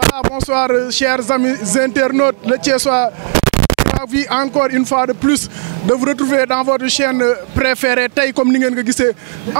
Voilà, bonsoir chers amis internautes, le Thiessois ravi encore une fois de plus de vous retrouver dans votre chaîne préférée tey comme ni ngeen ko gisee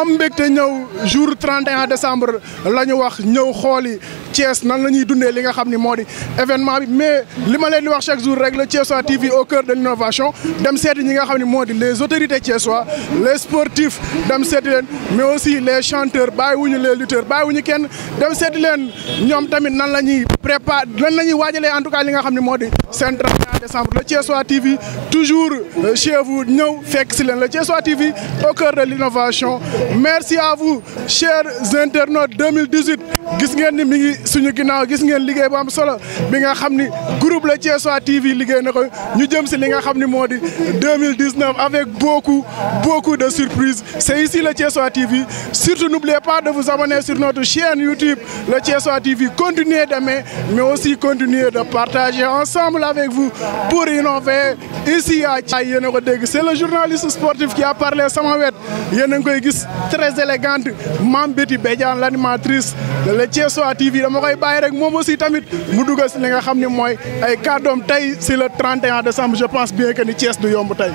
am mbégte ñëw jour 31 décembre la ñu wax ñëw xooli Thiès nan la ñuy dundee li nga xam ni moo di événement bi mais li ma leen di wax chaque jour rek le Thiessois TV au cœur de l'innovation dem seeti ñi nga xam ne moo di les autorités thiessois les sportifs dem seeti leen mais aussi les chanteurs bàyyiwuñu les lutteurs bàyyiwuñu kenn dem seeti leen ñoom tamit nan la ñuy préparer nan la ñuy waajalee en tout cas li nga xam ne moo di seen 31 décembre le Thiessois TV toujours chez vous ñëw fekk si leen le Thiessois TV au cœur de l'innovation merci à vous chers internautes 2018 gis ngeen ni mi ngi suñu ginnaaw gis ngeen liggéey bu am solo bi nga xam ni groupe le Thiessois TV liggéey na ko ñu jëm si li nga xam ni moo di 2019 avec beaucoup de surprises c'est ici le Thiessois TV surtout n'oubliez pas de vous abonner sur notre chaîne YouTube le Thiessois TV continuez d'aimer mais aussi continuez de partager ensemble avec vous pour innover ici à Thiès yéen a ko dégg c'est le journaliste sportif qui a parlé sama wet yéen a ngi koy gis très élégante Mame Betty Badiane l'animatrice de le Thiessois TV dama koy bàyyi rek moom aussi tamit mu dugal si li nga xam ne mooy ay kàddoom tey si le 31 décembre je pense bien que ni Thiès du yomb tey.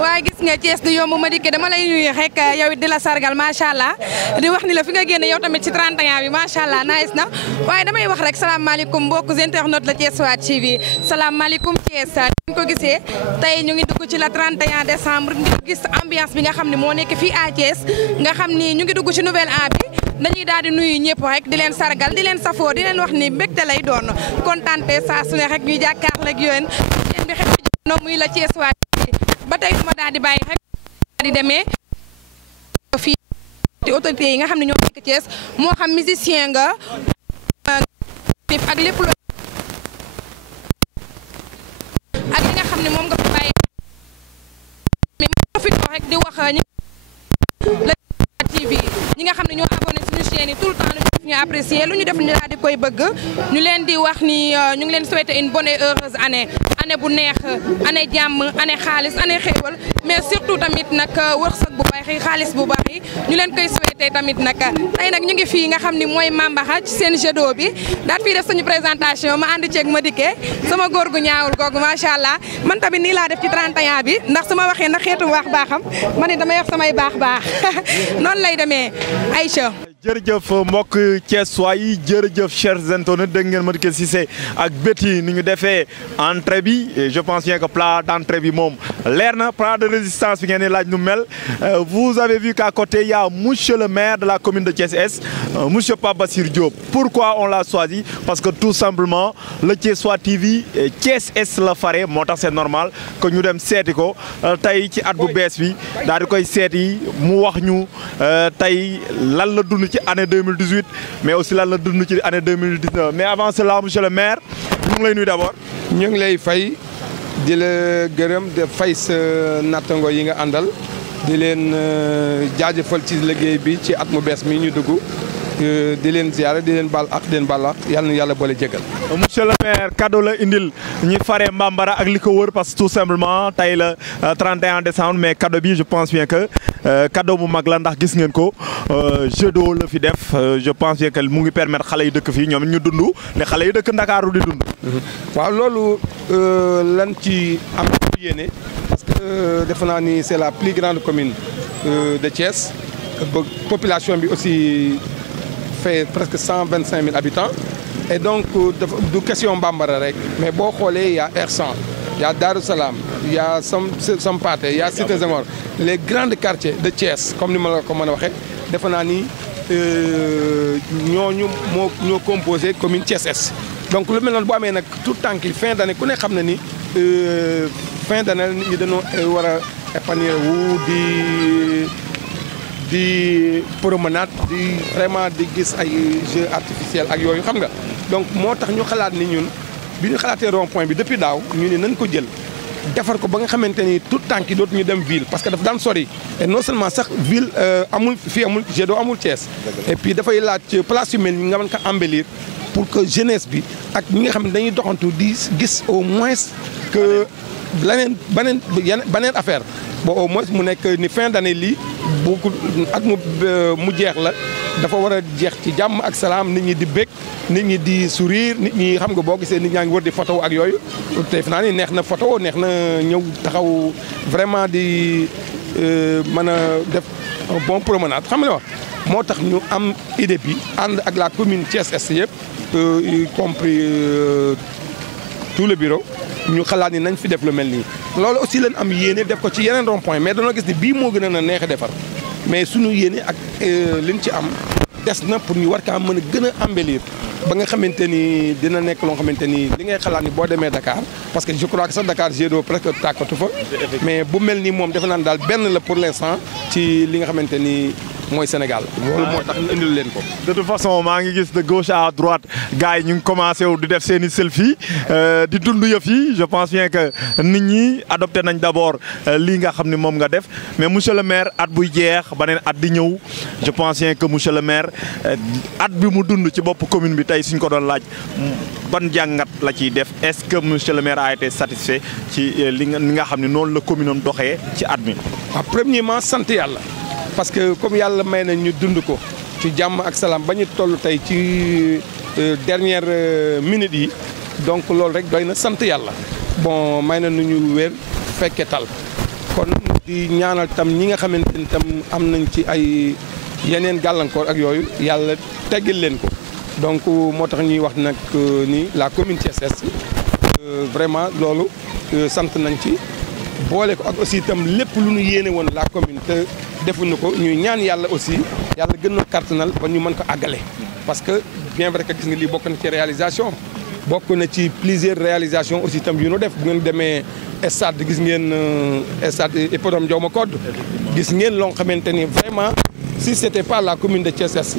waaye gis nga Thiès du yomb ma dikkee dama lay nuyu rek yow it di la sargal macha allah di wax ni la fi nga génne yow tamit ci 31 bi macha allah nice na waaye damay wax rek salaamaaleykum mbokku internautes la Thiessois TV salaamaaleykum Thiès ñu ko gisee tey ñu ngi dugg ci la 31 décembre ngir gis ambiance bi nga xam ne moo nekk fii à Thiès nga xam ni ñu ngi dugg ci nouvelle an bi dañuy daal di nuyu ñëpp rek di leen sargal di leen safoo di leen wax ni mbégte lay doon kontante saa su ne rek ñuy jàkkaarloo ak yéen seen bi xew ci jamono muy la Thiessois TV ba tey ma daal di bàyyi rek di demee fii di autorités yi nga xam ne ñoo nekk Thiès moo xam musicien nga ak lépp lu ak li nga xam ne moom nga fi bàyyi mais moo fi ko rek di wax la TV ñi nga xam ne ñoo abonné suñu chaîne yi tout le temps lu ñu def ñu apprécier lu ñu def ñu daal di koy bëgg ñu leen di wax ni ñu ngi leen souhaiter une bonne et heureuse année bu neex année jàmm année xaalis année xéewal mais surtout tamit nag wërsëg bu baax xaalis bu baax yi ñu leen koy souhaiter tamit nag tey nag ñu ngi fii nga xam ni mooy Mambaxa ci seen jeu d'eau bi daal fii def suñu présentation ma ànd ceeg ma dikkee sama góor gu ñaawul googu macha allah man tamit nii laa def ci 31 bi ndax su ma waxee ndax xeetu baax baaxam man ni damay wax samay baax noonu lay demee Aïcha. jërëjëf mbokk Thiessois yi jërëjëf chers internautes dégg ngeen Madické Cissé ak Betty ni ñu defee entrée bi je pense bien que plat d'entrée bi moom leer na plat de résistance bi ngeen di laaj nu mel vous avez vu qu'à côté il y a monsieur le maire de la commune de Thiès-Est monsieur Pape Bassirou Diop pourquoi on l'a choisi parce que tout simplement le Thiessois TV Thiès-Est la fare moo tax c'est normal que ñu dem seeti ko tey ci at bu bees bi daal di koy seeti mu wax ñu tey lan la dund ci année 2018 mais aussi lan la dund ci année 2019 mais avant cela monsieur le maire ñu ngi lay nuyu d'abord. ñu ngi lay fay di la gërëm de fay sa nattango yi nga àndal di leen jaajëfal ci liggéey bi ci at mu bees mi ñu dugg di leen ziyaare di leen baal ak di leen baal ak yàlla na yàlla boole jégal. monsieur le maire cadeau la indil ñi fare Mbambara ak li ko wër parce que tout simplement tey la 31 décembre mais cadeau bi je pense bien que cadeau bu mag la ndax gis ngeen ko jeu d'eau la fi def je pense bien que mu ngi permettre xale yi dëkk fii ñoom ñu dund ne xale yi dëkk Ndakaaru di dund. waaw loolu lan ci am yéene parce que defe naa ni c'est la plus grande commune de Thiès population bi aussi fait presque 125 000 habitants et donc du question Bambara rek mais boo xoolee y a Hersent y a Darou Salam y a Sampaté y a Cité Senghor les grands quartiers de Thiès comme ni ma la ko mën a waxee defe naa ni ñooñu ñoo composé commune Thiès-Est donc lu mel noonu bu amee nag tout tànk yi fin d'année ku ne xam na ni fin d'année nit ñi dañoo war a épanouir wu di promenade di vraiment di gis ay jeux artificiels ak yooyu xam nga donc moo tax ñu xalaat ni ñun bi ñu xalaatee rond point bi depuis daaw ñu ne nañ ko jël defar ko ba nga xamante ni tout tànk yi dootuñu dem ville parce que dafa daan sori et non seulement sax ville amul fii amul jet d'eau amul Thiès et puis dafay laaj place yu mel ni nga mën ko embellir pour que jeunesse bi ak ñi nga xam ne dañuy doxantu di gis au moins que beneen affaire bon au moins mu nekk ni fin d'année lii bu at mu jeex la dafa war a jeex ci jàmm ak salaam nit ñi di bég nit ñi di sourire nit ñi xam nga boo gisee nit ñaa ngi wër di photo ak yooyu te fi naa ni neex na photo neex na ñëw taxaw vraiment di mën a def un bon promenade xam nga wax moo tax ñu am idée bi ànd ak la commune Thiès Est yëpp y compris tout le bureau ñu xalaat ni nañ fi def lu mel nii loolu aussi lañ am yéene def ko ci yeneen rond point mais dañoo gis ni bii moo gën a neex a defar mais suñu yéene ak liñ ci am des na pour ñu war kaa mën a gën a embellir ba nga xamante ni dina nekk loo xamante ni li ngay xalaat ni boo demee Dakar parce que je crois que sax Dakar jet d'eau presque tàkkatu fa mais bu mel ni moom defe naan daal benn la pour l'instant ci li nga xamante ni mooy Sénégal loolu moo tax ñu indil leen ko. de toute façon maa ngi gis de gauche à droite gars yi ñu ngi commencé wu di def seen i selfie di dund yëf yi je pense bien que nit ñi adopté nañ d'abord lii nga xam ne moom nga def mais monsieur le maire at buy jeex beneen at di ñëw je pense bien que monsieur le maire at bi mu dund ci bopp commune bi tey suñ ko doon laaj ban jàngat la ciy def est-ce que monsieur le maire a été satisfait ci li nga xam ne noonu la commune am doxee ci at mi. waaw premièrement sant yàlla. parce que comme yàlla may na ñu dund ko ci jàmm ak salaam ba ñu toll tey ci dernière minute yi donc loolu rek doy na sant yàlla bon may na nu ñu wér fekke tal kon di ñaanal tam ñi nga xamante ni tam am nañ ci ay yeneen gàllankoor ak yooyu yàlla teggil leen ko donc moo tax ñuy wax nag ni la commune Thiès Est vraiment loolu sant nañ ci boole ko ak aussi itam lépp lu ñu yéene woon la commune te defuñu ko ñuy ñaan yàlla aussi yàlla gën na kàttanal ba ñu mën ko àggale parce que bien vrai que gis nga lii bokk na ci réalisation bokk na ci plusieurs réalisations aussi itam yu nu def bu ngeen demee stade gis ngeen stade hippodrome Ndiaw Macodou gis ngeen loo xamante ni vraiment si c'était pas la commune de Thiès Est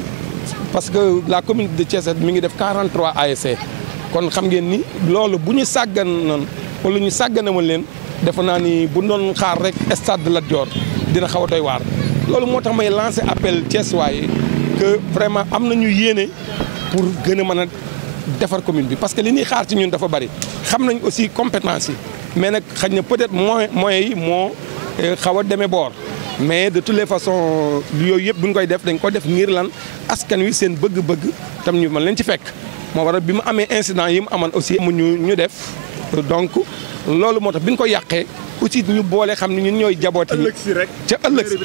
parce que la commune de Thiès Est mi ngi def 43 ASC kon xam ngeen ni loolu bu ñu sàggan noonu wala ñu sàgganamal leen defe naa ni bu doon xaar rek stade de Lat Dior dina xaw a doy waar loolu moo tax may lancer appel Thiès waaye que vraiment am nañu yéene pour gën a mën a defar commune bi parce que li ñuy xaar ci ñun dafa bari xam nañ aussi compétence yi mais nag xëy na peut-être moyens yi moo xaw a demee boor mais de toutes les façons yooyu yëpp bu ñu koy def dañ ko def ngir lan askan wi seen bëgg-bëgg tam ñu mën leen ci fekk moo waral bi mu amee incident yi mu amoon aussi mu ñu def donc loolu moo tax bi ñu ko yàqee aussi ñu boole xam ne ñun ñooy jaboote ëllëg si rek ca ëllëg si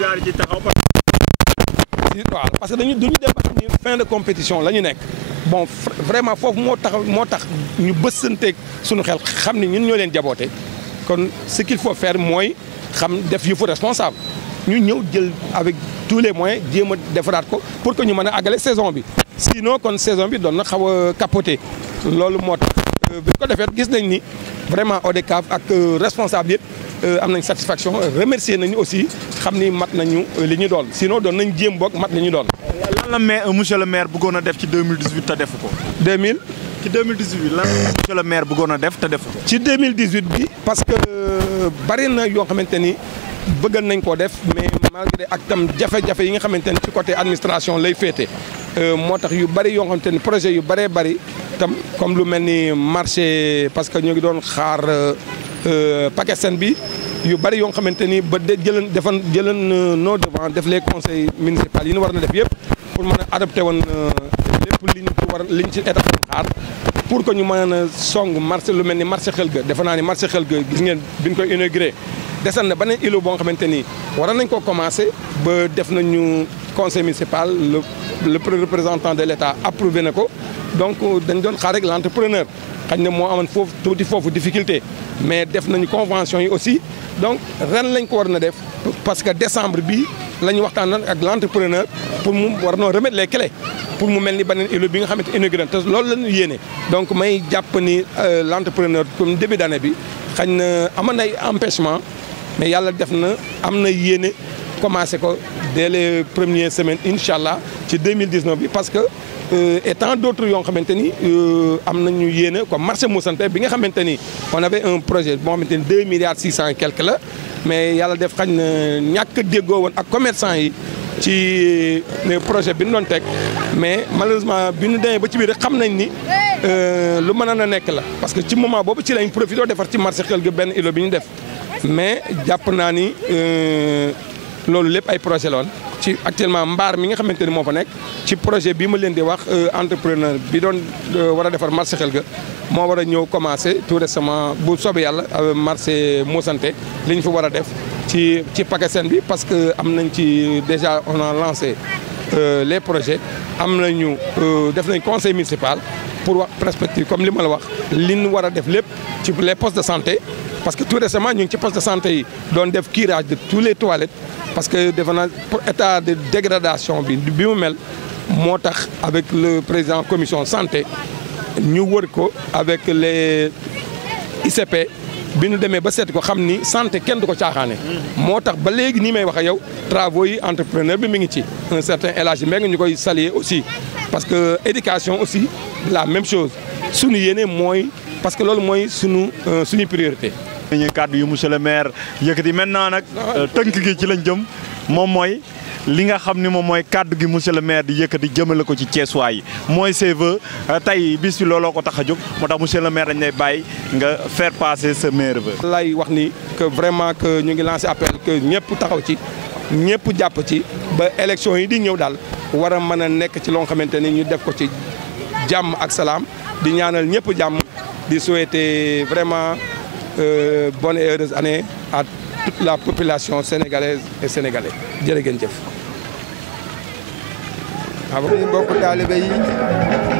waaw parce que duñu dem ba xam ni fin de compétition la ñu nekk bon vraiment foofu moo tax ñu bësanteeg suñu xel xam ne ñun ñoo leen jaboote kon ce qu'il faut faire mooy xam def yëfu responsable ñu ñëw jël avec tous les moyens jéem a defaraat ko pour que ñu mën a àggale saison bi sinon kon saison bi doon na xaw a capoter loolu moo tax bi ko defee gis nañ ni vraiment ODCAV ak responsable yëpp am nañ satisfaction remercier nañu aussi xam ni mat nañu li ñu doon sinon doon nañ jéem boog mat li ñu doon. lan la maire monsieur le maire bëggoon a def ci 2018 te defu ko. 2000. ci 2018 lan la monsieur le maire bëggoon a def te defu ko. ci 2018 bi parce que bari na yoo xamante ni bëggal nañ koo def mais malgré ak tam jafe-jafe yi nga xamante ni ci côté administration lay féete moo tax yu bari yoo xamante ni projet yu bëree bari tam comme lu mel ni marché parce que ñu ngi doon xaar Pakistan bi yu bari yoo xamante ni ba jëlan noo devant def les conseils municipaux yi ñu war na def yëpp pour mën a adopté woon lépp liñ ci état xaar pour que ñu mën a song marché lu mel ni marché xel ga defe naa ni marché xel ga gis ngeen bi ñu koy inauguré desal na beneen îlot boo nga xamante ni war nañ koo commencé ba def nañu conseil municipal le représentant de l'État approuvé na ko donc dañ doon xaar rek l'entrepreneur xañ na moo amoon foofu tuuti foofu difficulté mais def nañu convention yi aussi donc ren lañ ko war na def parce que décembre bi la ñu waxtaan ak l'entrepreneur pour mu war noo remettre les clés pour mu mel ni beneen îlot bi nga xamante inauguré te loolu la ñu yéene donc may jàpp ni l'entrepreneur comme début d'année bi xañ na amoon na ay empêchement mais yàlla def na am na yéene commencé ko dès les premières semaines incha allah ci 2019 bi parce que et tant d'autres yoo xamante ni am nañu yéene comme marché Moussante bi nga xamante ni on avait un projet boo xamante ni 2 milliards 600 et quelque la mais yàlla def xañ na ñàkk déggoo woon ak commerçant yi ci projet bi ñu doon teg mais malheureusement bi ñu demee ba ci biir xam nañ ni lu mën a nekk la parce que ci moment boobu ci lañ profité defar ci marché xel ga benn îlot bi ñu def mais jàpp naa ni loolu lépp ay projet la woon ci actuellement mbaar mi nga xamante ni moo fa nekk ci projet bi ma leen di wax entrepreneur bi doon war a defar marché xel ga moo war a ñëw commencé tout récemment bu soobee yàlla marché Mossanté li ñu fi war a def ci PACASEN bi parce que am nañ ci déjà on a lancé les projets am nañu def nañ conseil municipal pour wax perspective comme li ma la wax li ñu war a def lépp ci les postes de santé parce que tout récemment ñu ngi ci poste de santé yi doon def curage de tous les toilettes parce que defe naa pour état de dégradation bi mu mel moo tax avec le président commission santé ñu wër ko avec les ICP bi ñu demee ba seet ko xam ni santé kenn du ko caaxaane moo tax ba léegi nii may wax ak yow travaux yi entrepreneur bi mi ngi ci un certain El Hadji Mbengue ñu koy saluer aussi parce que éducation aussi la même chose suñu yéene mooy parce que loolu mooy suñu priorité. ñu kàddu yu monsieur le maire yëkkati maintenant nag tënk gi ci lañ jëm moom mooy li nga xam ni moom mooy kàddu gi monsieur le maire di yëkkati jëmale ko ci Thiessois yi mooy ses vœux tey bis bi looloo ko tax a jóg moo tax monsieur le maire dañ lay bàyyi nga faire passer ce meilleur vœu. lay wax ni que vraiment que ñu ngi lancé appel que ñëpp taxaw ci ñëpp jàpp ci ba élection yi di ñëw daal war a mën a nekk ci loo xamante ni ñu def ko ci jàmm ak salaam di ñaanal ñëpp jàmm di souhaiter vraiment bonne et heureuse année à toute la population sénégalaise et sénégalais jërë ngeen jëf. suñu mbokku taalibe yi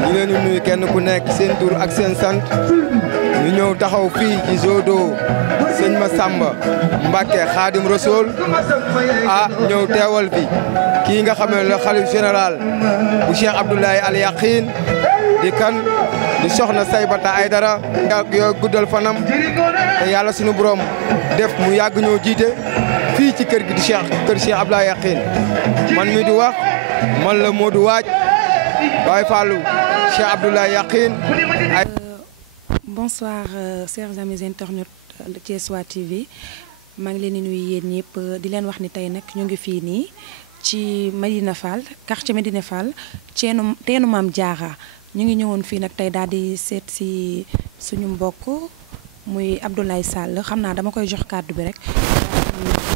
ñu leen di nuyu kenn ku nekk seen tur ak seen sant ñu ñëw taxaw fii ci Zodo sëñ Massamba Mbacké Khadim Rassoul ñëw teewal fi kii nga xam ne la xalif général bu Cheikh Abdoulaye Al Yakhine di kan di soxna Saybata Aydara yoo guddal fanam te yàlla suñu borom def mu yàgg ñoo jiite fii ci kër gi di kër Cheikh Abdoulaye Yakhine man mi di wax man la Modou Waaj Baye Fallou Cheikh Abdoulaye Yakhine. Bonsoir chers amis internautes de Thiessois TV maa ngi leen di nuyu yéen ñëpp di leen wax ni tey nag ñu ngi fii nii ci Médina Fall quartier Médina Fall teenu Maam Diarra ñu ngi ñëwoon fii nag tey daal di seet si suñu mbokk muy Abdoulaye Sall xam naa dama koy jox kàddu bi rek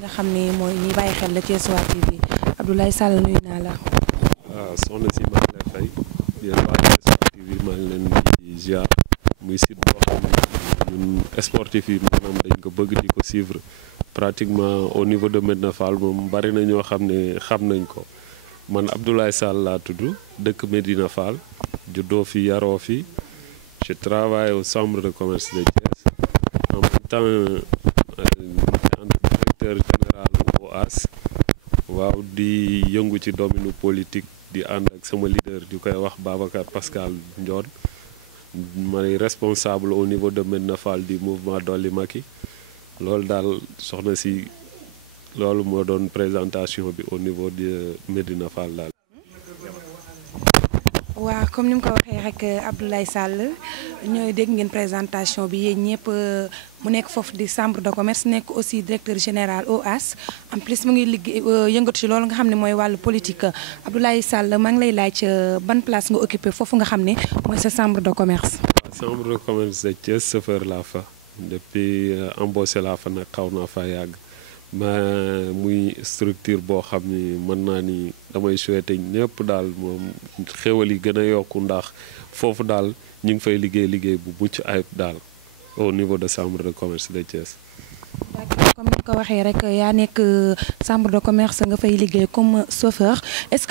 nga xam ne mooy ñi bàyyi xel la Thiessois TV Abdoulaye Sall nuyu naa la. waaw soxna si maa ngi lay fay yéen waa Thiessois TV maa ngi leen di ziar muy site boo xam ne ñun sportif yi maanaam dañ ko bëgg di ko suivre pratiquement au niveau de Médina Fall moom bari na ñoo xam ne xam nañ ko man Abdoulaye Sall laa tudd dëkk Médina Fall juddoo fi yaroo fi je travaille au chambre de commerce de Thiès en même temps directeur général OAS waaw di yëngu ci domaine politique di ànd ak sama leader di koy wax Babacar Pascal Ndione may responsable au niveau de Médina Fall du mouvement Dolli Macky loolu daal soxna si loolu moo doon présentation bi au niveau de Médina Fall daal. waaw comme ni mu ko waxee rek Abdoulaye Sall ñooy dégg ngeen présentation bi yéen ñëpp mu nekk foofu di chambre de commerce nekk aussi directeur général OAS en plus mu ngi liggéey yëngatu ci loolu nga xam ne mooy wàllu politique Abdoulaye Sall maa ngi lay laaj ban place nga occupé foofu nga xam ne mooy sa chambre de commerce. chambre de commerce de Thiès chauffeur laa fa depuis embauché laa fa nag xaw naa fa yàgg. mais muy structure boo xam ni mën naa ni damay souhaité ñëpp daal moom xéwal yi gën a yokku ndax foofu daal ñu ngi fay liggéey bu mucc ayib daal au niveau de chambre de commerce de Thiès. comme ni ko waxee rek yaa nekk chambre de commerce nga fay liggéey comme chauffeur est-ce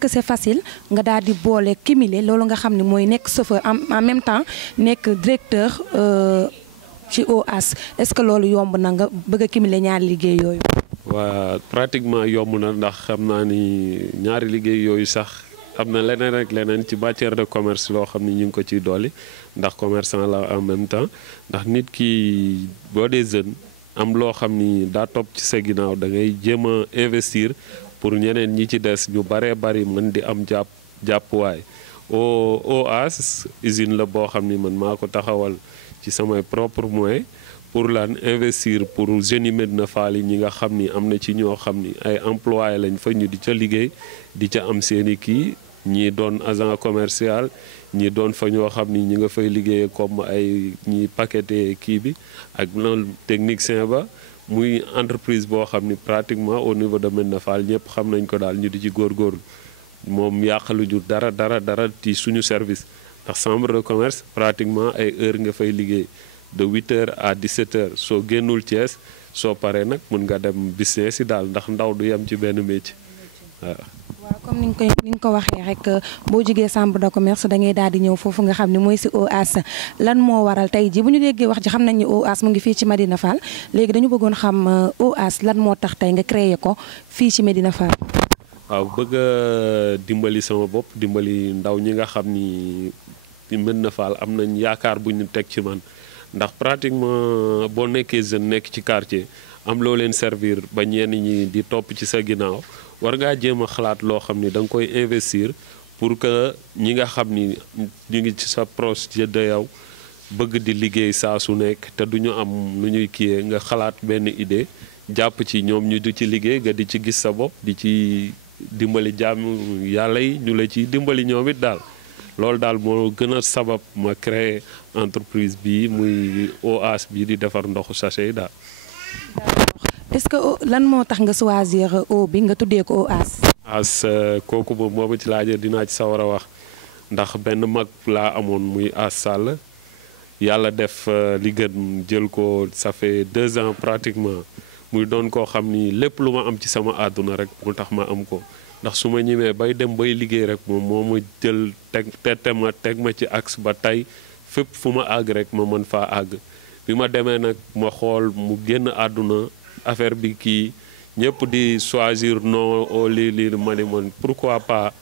que c'est facile nga daal di boole cumuler loolu nga xam ne mooy nekk chauffeur en même temps nekk directeur. ci OAS est-ce que loolu yomb na nga bëgg a cumuler ñaari liggéey yooyu. waa pratiquement yomb na ndax xam naa ni ñaari liggéey yooyu sax am na leneen ak leneen ci matière de commerce loo xam ni ñu ngi ko ciy dolli ndax commerçant la en même temps ndax nit ki boo dee jeune am loo xam ni daa topp ci sa ginnaaw da ngay jéem a investir pour ñeneen ñi ci des ñu baree bari mën di am jàppuwaay OAS usine la boo xam ni man maa ko taxawal. ci samay propre moyens pour lan investir pour jeunes yi Médina Fall yi ñi nga xam ni am na ci ñoo xam ni ay employés lañ fa ñu di ca liggéey di ca am seeni kii ñii doon agent commercial ñii doon fa ñoo xam ni ñi nga fay liggéeyee comme ay ñi paqueté kii bi ak loolu technicien ba muy entreprise boo xam ni pratiquement au niveau de Médina Fall ñëpp xam nañ ko daal ñu di ci góorgóorlu moom yàqaluñu dara ci suñu service ndax chambre de commerce pratiquement ay heure nga fay liggéey de 8h à 17h soo génnul Thiès soo paree nag mun nga dem business yi daal ndax ndaw du yem ci benn métier waaw. waaw comme ni nga ko waxee rek boo jógee chambre de commerce da ngay daal di ñëw foofu nga xam ne mooy si OAS lan moo waral tey ji bu ñu déggee wax ji xam nañ ni OAS mu ngi fii ci Médina Fall léegi dañu bëggoon xam OAS lan moo tax tey nga créé ko fii ci Médina Fall. waaw bëgg a dimbali sama bopp dimbali ndaw ñi nga xam ni Médina Fall am nañ yaakaar bu ñu teg ci man ndax pratiquement boo nekkee jeune nekk ci quartier am loo leen servir ba ñenn ñi di topp ci sa ginnaaw war ngaa jéem a xalaat loo xam ni da nga koy investir pour que ñi nga xam ni ñu ngi ci sa proche de yow bëgg di liggéey saa su nekk te du ñu am nu ñuy kiyee nga xalaat benn idée jàpp ci ñoom ñu di ci liggéey nga di ci gis sa bopp di ci dimbali jaamu yàlla yi ñu la ci dimbali ñoom it daal loolu daal moo gën a sabab ma créer entreprise bi muy OAS bi di defar ndoxu sachet yi daal. est-ce que lan moo tax nga choisir eau bi nga tuddee ko OAS. as kooku moom moo ma ci laajee dinaa ci sawar a wax ndax benn mag laa amoon muy As Sall yàlla def li gën jël ko ça fait 2 ans pratiquement muy doon koo xam ni lépp lu ma am ci sama àdduna rek moo tax ma am ko ndax su ma ñimee bay dem bay liggéey rek moom moo ma jël teg ma ci axe ba tey fépp fu ma àgg rek ma mën faa àgg bi ma demee nag ma xool mu génn àdduna affaire bi kii ñëpp di choisir non au lii ma ne man pourquoi pas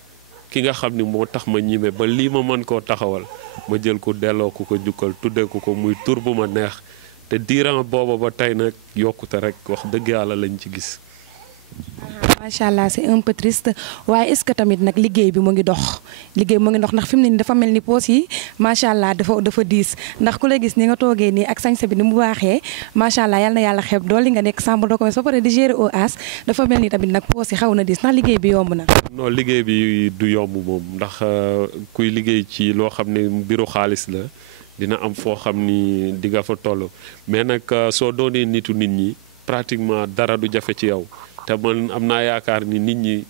ki nga xam ni moo tax ma ñime ba lii ma mën koo taxawal ma jël ko delloo ko jukkal tuddee ko muy tur bu ma neex te diiran booba ba tey nag yokkute rek wax dëgg yàlla lañ ci gis. macha allah c'est un peu triste waaye est-ce que tamit nag liggéey bi mu ngi dox ndax fi mu ne nii dafa mel ni poos yi macha allah dafa diis ndax ku la gis ni nga toogee nii ak sañse bi ni mu baaxee macha allah yal na yàlla xeeb dool li nga nekk chambre de commerce ba pare di gérer OAS dafa mel ni tamit nag poos yi xaw na diis ndax liggéey bi yomb na. non liggéey bi du yomb moom ndax kuy liggéey ci loo xam ne mbiru xaalis la dina am foo xam ni di nga fa toll mais nag soo doonee nitu nit ñi pratiquement dara du jafe ci yow. te man am naa yaakaar ni nit ñi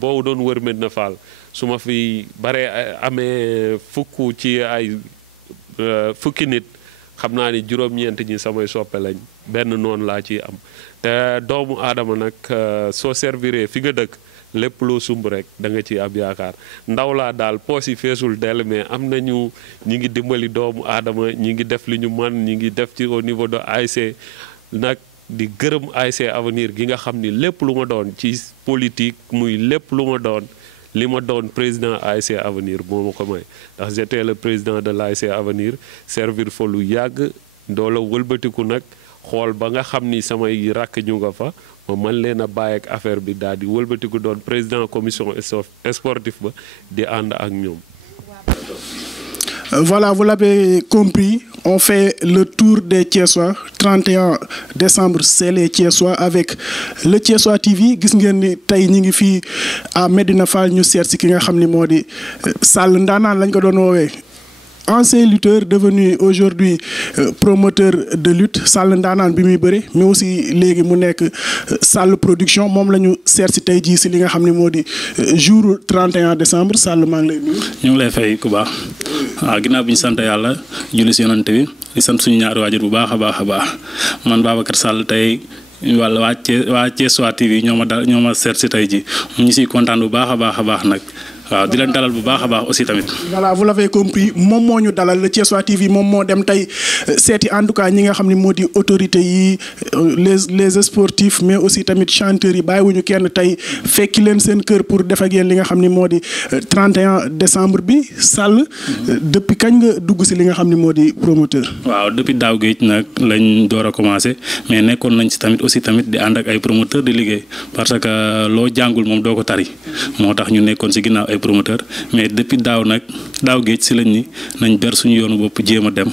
boo doon wër Médina Fall su ma fi baree amee fukk ci ay fukki nit xam naa ni juróom-ñeent ñi samay soppe lañ benn noonu laa ciy am te doomu aadama nag soo serviree fi nga dëkk lépp loo sumb rek da nga ciy am yaakaar ndaw laa daal poos yi feesul dell mais am nañu ñi ngi dimbali doomu aadama ñi ngi def li ñu man ñi ngi def ci au niveau de ASC nag di gërëm ASC Avenir gi nga xam ni lépp lu ma doon ci politique muy lépp lu ma doon li ma doon président ASC Avenir moo ma ko may ndax j'étais le président de l'ASC Avenir servir fa lu yàgg doola wëlbatiku nag xool ba nga xam ni samay rakk ñu nga fa ma mën leen a bàyyi ak affaire bi daal di wëlbatiku doon président commission sportif ba di ànd ak ñoom. Voilà, vous l'avez compris, on fait le tour des Thiessois. 31 décembre, c'est les Thiessois avec le Thiessois TV. Gis ngeen ni tey ñi ngi fii à Médina Fall ñu seet si ki nga xam ni moo di Sall ndaanaan lañ ko doon woowee. Ancien lutteur devenu aujourd'hui promoteur de lutte Sall ndaanaan bi muy bëri mais aussi léegi mu nekk Sall production moom la ñu seet si tey jii si li nga xam ne moo di jour 31 décembre Sall maa ngi lay nuyu. ñu ngi lay fay ku baax waaw ginnaaw bi ñu sant yàlla julli si yonante bi di sant suñu ñaari waajur bu baax a baax man Babacar Sall tey wala waa Thiessois TV ñoo ma seet si tey jii ñu siy kontaan bu baax a baax nag. waaw di leen dalal bu baax a baax aussi tamit. voilà vous l'avez compris moom moo ñu dalal le Thiessois TV moom moo dem tey seeti en tout cas ñi nga xam ne moo di autorités yi les sportifs mais aussi tamit chanteurs yi bàyyiwuñu kenn tey fekki leen seen kër pour def ak yéen li nga xam ne moo di 31 décembre bi Sall. depuis kañ nga dugg si li nga xam ne moo di promoteur. waaw depuis daaw géej nag lañ door a commencé mais nekkoon nañ si tamit aussi tamit di ànd ak ay promoteur di liggéey parce que loo jàngul moom doo ko tari moo tax ñu nekkoon si ginnaaw promoteur mais depuis daaw géej si lañ ni nañ ber suñu yoonu bopp jéem a dem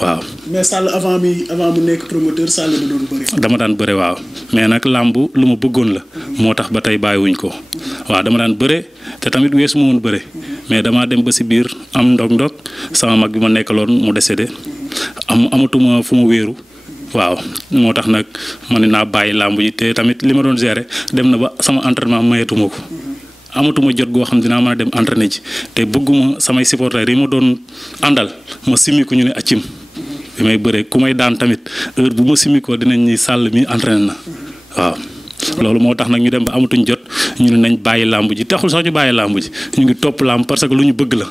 waaw. mais Sall avant mu nekk promoteur Sall da doon bëri. dama daan bëre waaw mais nag làmb lu ma bëggoon la moo tax ba tey bàyyiwuñ ko waaw dama daan bëre te tamit weesu ma woon bëre mais damaa dem ba si biir am ndog-ndog sama mag bi ma nekkaloon mu décédé amatuma fu ma wéeru waaw moo tax nag man naa bàyyi làmb ji te tamit li ma doon gérer dem na ba sama entraînement mayetuma ko amatuma jot goo xam dinaa mën a dem entraîner ji te bëgguma samay supporters yi ma doon àndal ma simmi ko ñu ne accim bi may bëree ku may daan tamit heure bu ma simmi ko dinañ ñi Sall mi entraîné na waaw loolu moo tax nag ñu dem ba amatuñ jot ñu ne nañ bàyyi làmb ji taxul sax ñu bàyyi làmb ji ñu ngi topp làmb parce que lu ñu bëgg la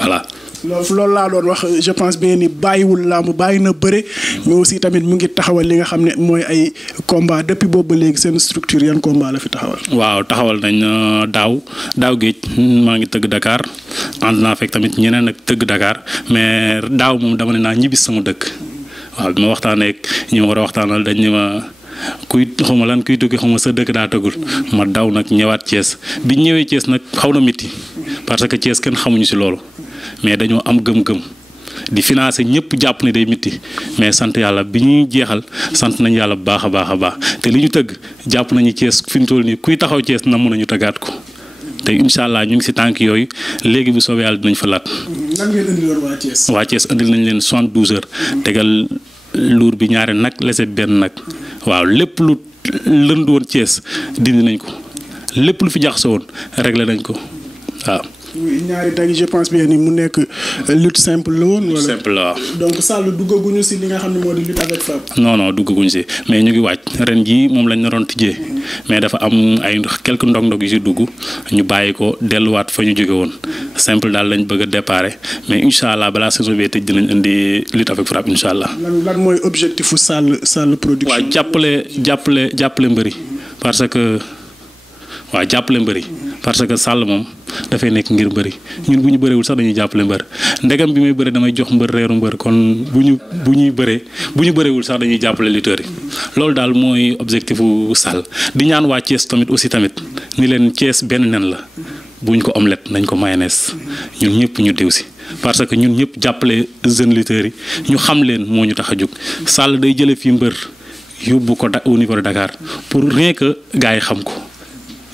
voilà. loolu laa doon wax je pense bien ni bàyyiwul làmb bàyyi na bëre mais aussi tamit mu ngi taxawal li nga xam ne mooy ay combat depuis boobu ba léegi seen structure yan combat la fi taxawal. waaw taxawal nañ daaw géej maa ngi tëgg Dakar ànd naa fekk tamit ñeneen ak tëgg Dakar mais daaw moom dama ne naa ñibbis sama dëkk waaw bi ma waxtaanee ak ñi ma war a waxtaanal dañ ne ma kuy xawma lan kuy tukki xawma sa dëkk daa tëggul ma daw nag ñëwaat Thiès bi ñëwee Thiès nag xaw na miti parce que Thiès kenn xamuñu si loolu mais dañoo am gëm-gëm di financer ñëpp jàpp ne day miti mais sant yàlla bi ñuy jeexal sant nañ yàlla bu baax a baax a baax te li ñu tëgg jàpp nañu Thiès fi mu toll nii kuy taxaw Thiès na mën a ñu tëggaat ko te incha allah ñu ngi si tànk yooyu léegi bu soobee yàlla dinañ fa laat. lan ngeen indiloon waa Thiès. waa Thiès indil nañ leen 72 heures tegal luur bi ñaari nag lese benn nag waaw lépp lu lënd woon Thiès dindi nañ ko lépp lu fi jaxasoo woon réglé nañ ko waaw. ñaari tag je pense bien ni mu nekk lutte simple la woon. wala simple la waaw. donc Sall duggaguñu si li nga xam ne moo di lutte avec frappe. non duggaguñu si mais ñu ngi waaj ren jii moom lañ naroon tijjee mais dafa am ay quelques ndog-ndog yu si dugg ñu bàyyi ko delluwaat fa ñu jóge woon simple daal lañ bëgg a déparé mais incha allah balaa saison bee tëj dinañ indi lutte avec frappe incha allah. lan mooy objectifu Sall production. waaw jàppale mbëri parce que. waaw jàppale mbëri parce que Sall moom dafay nekk ngir mbëri ñun bu ñu bëreewul sax dañuy jàppale mbër ndegam bi may bëre damay jox mbër reeru mbër kon bu ñu bëreewul sax dañuy jàppale lutteurs yi loolu daal mooy objectifu Sall di ñaan waa Thiès tamit aussi tamit ni leen Thiès benn nen la buñ ko omelette nañ ko mayonnaise ñun ñëpp ñu diw si parce que ñun ñëpp jàppale jeunes lutteurs yi ñu xam leen moo ñu tax a jóg Sall day jële fii mbër yóbbu ko au niveau de Dakar pour rien que gars yi xam ko.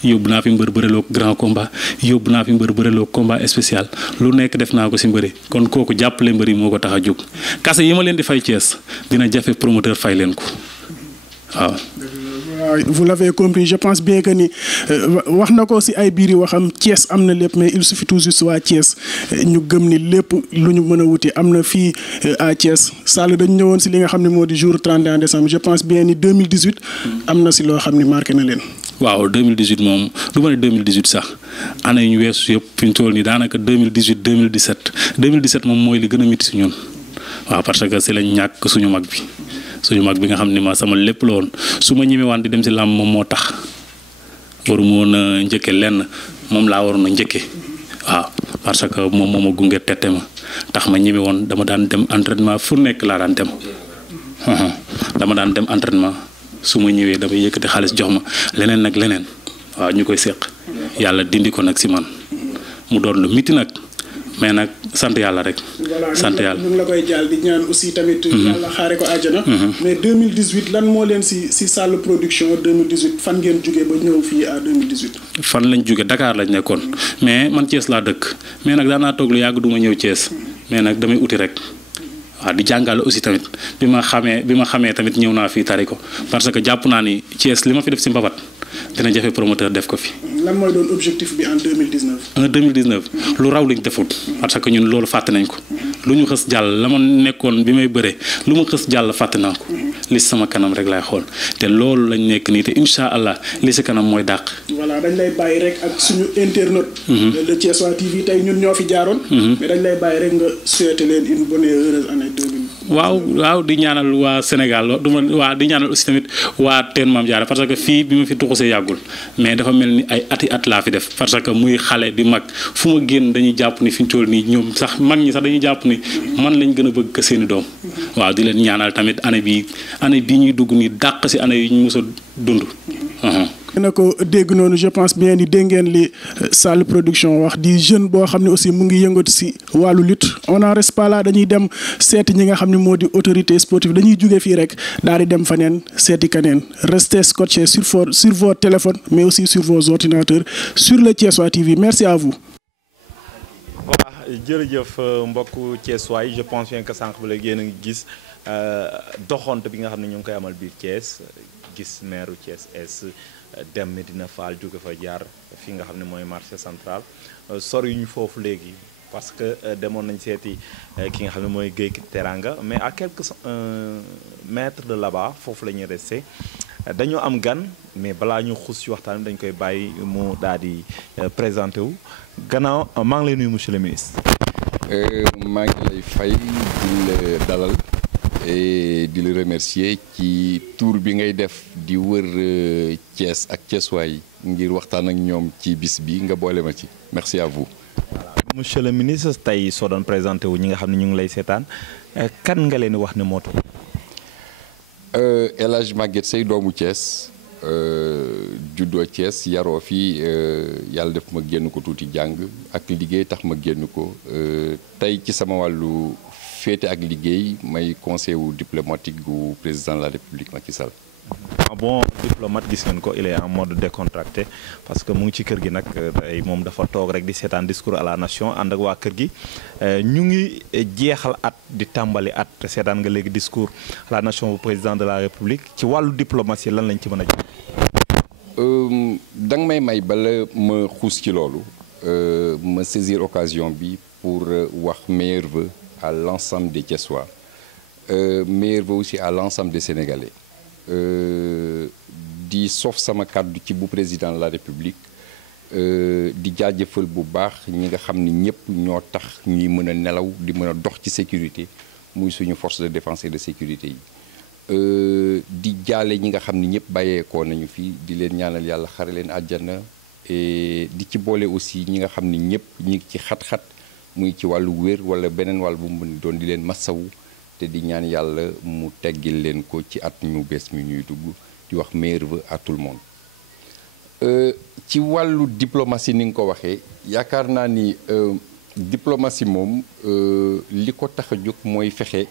yóbbu naa fi mbër bëreloo grand combat yóbbu naa fi mbër bëreloo combat spécial lu nekk def naa ko si mbëri kon kooku jàppale mbëri moo ko tax a jóg kase yi ma leen di fay Thiès dina jafe promoteur fay leen ko waaw. vous l'avez compris je pense bien que ni wax na ko si ay biir yi waxam Thiès am na lépp mais il suffit tout juste waa Thiès ñu gëm ni lépp lu ñu mën a wuti am na fii à Thiès Sall dañu ñëwoon si li nga xam ne moo di jour 31 décembre je pense bien ni 2018 am na si loo xam ne marqué na leen. waaw 2018 moom du ma ne 2018 sax année yu ñu weesu yëpp fi ñu toll nii daanaka 2018 2017 moom mooy li gën a métti si ñun waaw parce que si lañ ñàkk suñu mag bi nga xam ne ma sama lépp la woon su ma ñemewaan di dem si làmb moom moo tax waruma woon a njëkke lenn moom laa waroon a njëkke waaw parce que moom moo ma gunge tette ma tax ma ñeme woon dama daan dem entraînement fu nekk laa daan dem dama daan dem entraînement su ma ñëwee damay yëkkati xaalis jox ma leneen nag leneen waaw ñu koy séq yàlla dindi ko nag si man mu doon lu miti nag mais nag sant yàlla rek. sant yàlla ñu ngi la koy jàll di ñaan aussi tamit. yàlla xaare ko àjjana. mais 2018 lan moo leen si Sall production 2018 fan ngeen jógee ba ñëw fii à 2018. fan lañ jóge Dakar lañ nekkoon mais man Thiès laa dëkk mais nag daanaa toog lu yàgg du ma ñëw Thiès mais nag damay uti rek. waaw di jàngale aussi tamit bi ma xamee tamit ñëw naa fii tari ko parce que jàpp naa ni Thiès li ma fi def si mbapat dina jafe promoteur def ko fi. lan mooy doon objectif bi en 2019. en 2019 lu raw liñ defut parce que ñun loolu fàtte nañ ko lu ñu xës jàll la ma nekkoon bi may bëree lu ma xës jàll fàtte naa ko li sama kanam rek laay xool te loolu lañ nekk nii te incha allah li si kanam mooy dàq. voilà dañ lay bàyyi rek ak suñu internaute. de Thiessois TV tey ñun ñoo fi jaaroon. mais dañ lay bàyyi rek nga souhaiter leen une bonne et heureuse année 2000. waaw di ñaanal waa Sénégal di ñaanal aussi tamit waa Teen Maam Jaara parce que fii bi ma fi tuxusee yàggul mais dafa mel ni ay at laa fi def parce que muy xale di mag fu ma génn dañuy jàpp ni fi ñu toll nii ñoom sax mag ñi sax dañuy jàpp ni man lañ gën a bëgg que seeni doom waaw di leen ñaanal tamit année bii ñuy dugg nii dàq si année yi ñu mës a dund. na ko dégg noonu je pense bien ni dégg ngeen li Sall production wax di jeune boo xam ne aussi mu ngi yëngatu si wàllu lutte on en reste pas là dañuy dem seeti ñi nga xam ne moo di autorité sportive dañuy jóge fii rek daal di dem faneen seeti kaneen restez scotchés sur vos téléphones mais aussi sur vos ordinateurs sur le Thiessois TV merci à vous. voilà jërëjëf mbokku Thiès waay je pense bien que sànq ba léegi yéen a ngi gis doxante bi nga xam ne ñu ngi koy amal biir Thiès gis maire Thiès Est dem Medina Fall jóge fa jaar fi nga xam ne mooy marché central sori ñu foofu léegi parce que demoon nañ seeti ki nga xam ne mooy Guèye Teranga mais à quelques mètres de là-bas foofu la ñuy resté dañoo am gan mais balaa ñu xuus ci waxtaan bi dañ koy bàyyi mu daal di présenté wu gannaaw maa ngi lay nuyu monsieur le ministre. maa ngi lay fay di la dalal et di la remercier ci tour bi ngay def di wër Thiès ak Thiessois ngir waxtaan ak ñoom ci bis bi nga boole ma ci merci à vous. Voilà. Monsieur le ministre tey soo doon présenté wu ñi nga xam ne ñu ngi lay seetaan kan nga leen di wax ne moo tax. El Hadj Maguette Seye doomu Thiès juddoo Thiès yaroo fi yàlla def ma génn ko tuuti jàng ak liggéey tax ma génn ko tey ci sama wàllu féete ak liggéey may conseil wu diplomatique gu président de la République Macky Sall. Bon diplomate gis ngeen ko il est en mode décontracté parce que mu ngi ci kër gi nag moom dafa toog rek di seetaan discours à la nation ànd ak waa kër gi ñu ngi jeexal at di tàmbali at seetaan nga léegi discours à la nation bu président de la République ci wàllu diplomatie lan lañ ci mën a jox. da nga may bala ma xuus ci loolu ma saisir occasion bi pour wax meilleurs vœux à l'ensemble des Thiessois meilleurs vœux aussi à l'ensemble des Sénégalais. di sof sama kàddu ci bu président de la République di jaajëfal bu baax ñi nga xam ni ñëpp ñoo tax ñuy mën a nelaw di mën a dox ci sécurité muy suñu force de défense et de sécurité yi di jaale ñi nga xam ni ñëpp bàyyeekoo nañu fi di leen ñaanal yàlla xare leen àjjana et di ci boole aussi ñi nga xam ni ñëpp ñi ngi ci xat-xat muy ci wàllu wér wala beneen wàll bu mu mën doon di leen massawu te di ñaan yàlla mu teggil leen ko ci at ñu bees mi ñuy dugg di wax meilleurs vœux à tout le monde ci wàllu diplomatie ni nga ko waxee yaakaar naa ni diplomatie moom li ko tax a jóg mooy fexe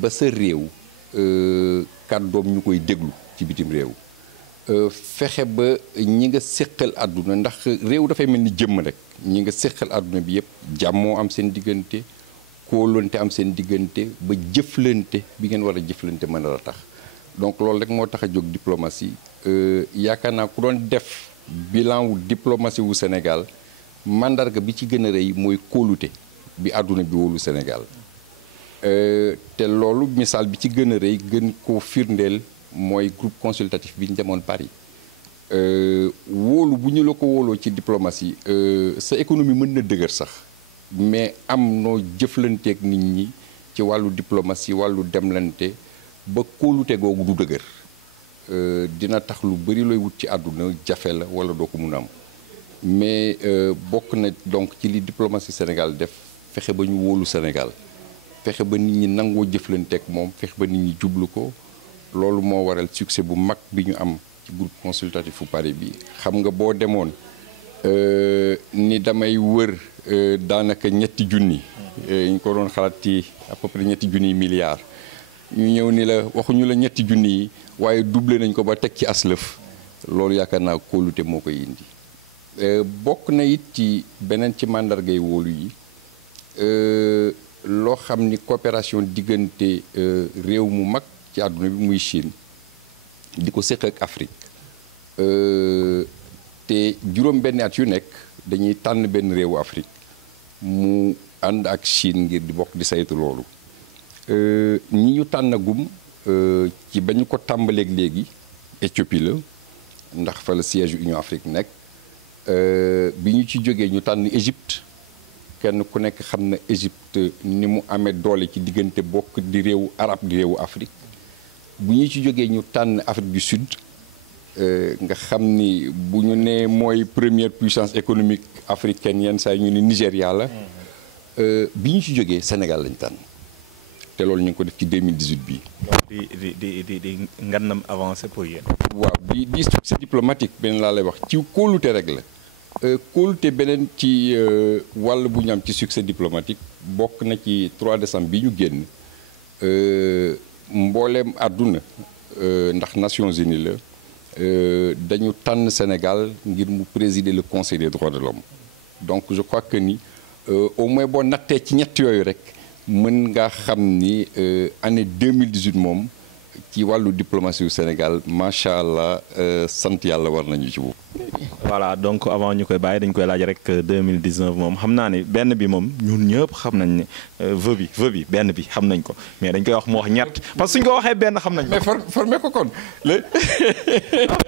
ba sa réew kàddoom ñu koy déglu ci bitim réew fexe ba ñi nga séqal àdduna ndax réew dafay mel ni jëmm rek ñi nga séqal àdduna bi yëpp jàmmoo am seen diggante kóolante am seen diggante ba jëflante bi ngeen war a jëflante mën a tax donc loolu rek moo tax a jóg diplomatie yaakaar naa ku doon def bilan wu diplomatie wu Sénégal mandarga bi ci gën a rëy mooy kóolute bi àdduna bi wóolu Sénégal te loolu misaal bi ci gën a rëy gën koo firndeel mooy groupe consultatif bi ñu demoon Paris wóolu bu ñu la ko wóoloo ci diplomatie sa économie mën na dëgër sax mais am noo jëflanteeg nit ñi ci wàllu diplomatie wàllu demlante ba kóolute googu du dëgër dina tax lu bari looy wut ci àdduna jafe la wala doo ko mun a am mais bokk na donc ci li diplomatie Sénégal def fexe ba ñu wóolu Sénégal fexe ba nit ñi nangoo jëflanteeg moom fexe ba nit ñi jublu ko loolu moo waral succès bu mag bi ñu am ci groupe consultatif fu Paris bi xam nga boo demoon ni damay wër daanaka ñetti junni ñu ko doon xalaat ci à peu près ñetti junni milliards ñu ñëw ni la waxuñu la ñetti junni yi waaye doublé nañ ko ba teg ci aslëf loolu yaakaar naa kóolute moo koy indi bokk na it ci beneen ci màndargay wóolu yi loo xam ni coopération diggante réew mu mag ci àdduna bi muy Chine di ko séq ak Afrique te juróom benn at yu nekk dañuy tànn benn réewu Afrique mu ànd ak Chine ngir di bokk di saytu loolu ñi ñu tànnagum ci ba ñu ko tàmbaleeg léegi Éthiopie la ndax fa la siège Union Afrique nekk bi ñu ci jógee ñu tànn Égypte kenn ku nekk xam na Égypte ni mu amee doole ci diggante bokk di réewu arab di réewu Afrique bu ñu ci jógee ñu tànn Afrique du Sud nga xam ni bu ñu nee mooy première puissance économique africaine yenn saa ñu ni Nigéria la bi ñu ci jógee Sénégal lañ tànn te loolu ñu ngi ko def ci 2018 bii. di nganam avancé pour yéen. waaw di succès diplomatique beneen laa lay wax ci kóolute rek la kóolute beneen ci wàll bu ñu am ci succès diplomatique bokk na ci 3 décembre bi ñu génn mbooleem àdduna ndax Nations Unies la dañu tànn Sénégal ngir mu présider le Conseil des droits de l'homme donc je crois que ni au moins boo nattee ci ñett yooyu rek mën nga xam ni année 2018 moom ci wàllu diplomatie yu Sénégal macha allah sant yàlla war nañu ci bu. voilà donc avant ñu koy bàyyi dañ koy laaj rek 2019 moom xam naa ne benn bi moom ñun ñëpp xam nañ ne vœu bi benn bi xam nañ ko mais dañ koy wax mu wax ñett parce que suñ ko waxee benn xam nañ ko. mais formé ko kon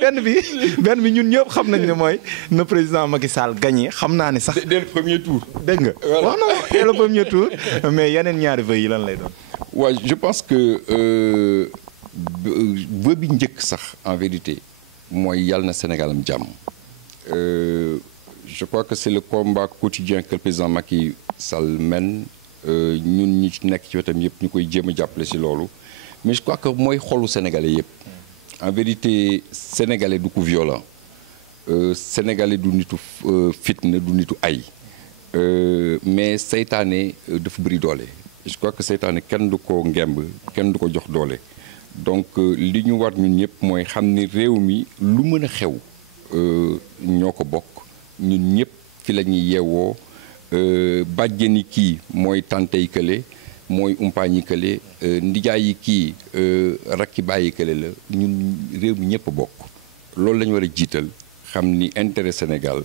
benn bi ñun ñëpp xam nañ ne mooy na président Macky Sall gagné xam naa ne sax. dès le premier tour. dégg nga wax na dès le premier tour mais yeneen ñaari vœu yi lan lay doon. waaw je pense que vœu bi njëkk sax en vérité mooy yàlla na Sénégal am jàmm. Je crois que c'est le combat quotidien que le président Macky Sall mène ñun ñi ci nekk ci wetam yëpp ñu koy jéem a jàppale si loolu mais je crois que mooy xolu sénégalais yëpp en vérité sénégalais du ko violent sénégalais du nitu fitna du nitu ay mais seytaane dafa bëri doole je crois que seytaane kenn du ko ngemb kenn du ko jox doole donc li ñu war ñun ñëpp mooy xam ni réew mi lu mën a xew ñoo ko bokk ñun ñëpp fi la ñuy yeewoo bàjjeni kii mooy tante yi kële mooy umpaañ yi kële ndijaay yi kii rakki bàyyi kële la ñun réew mi ñëpp bokk loolu la ñu war a jiital xam ni intérêt Sénégal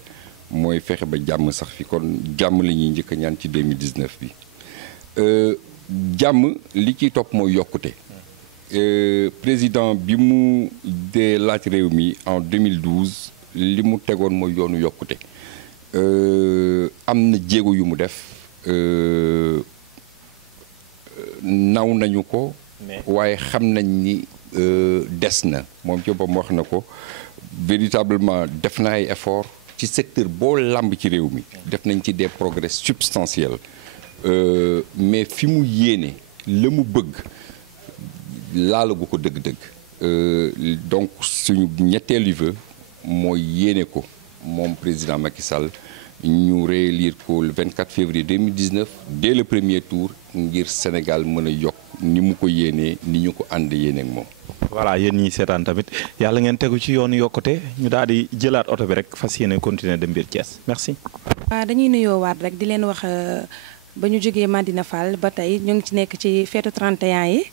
mooy fexe ba jàmm sax fi kon jàmm la ñuy njëkk a ñaan ci 2019 bi jàmm li ciy topp mooy yokkute président bi mu dee laaj réew mi en 2012 li mu tegoon mooy yoonu yokkute am na jéego yu mu def naw nañu ko waaye xam nañ ni des na moom ci boppam wax na ko véritablement def na ay effort ci secteur boo làmb ci réew mi def nañ ci des progrès substantiels mais fi mu yéene la mu bëgg laalagu ko dëgg-dëgg donc suñu ñetteelu vœu mooy yéene ko moom président Macky Sall ñu réélire ko le 24 février 2019 dès le premier tour ngir Sénégal mën a yokk ni mu ko yéenee ni ñu ko ànd yéene ak moom. voilà yéen ñi seetaan tamit yàlla ngeen tegu ci yoonu yokkute ñu daal di jëlaat oto bi rek fas yéene continuer dem biir Thiès merci. waaw dañuy nuyoowaat rek di leen wax. ba ñu jógee Madina Fall ba tey ñu ngi ci nekk ci feetu 31 yi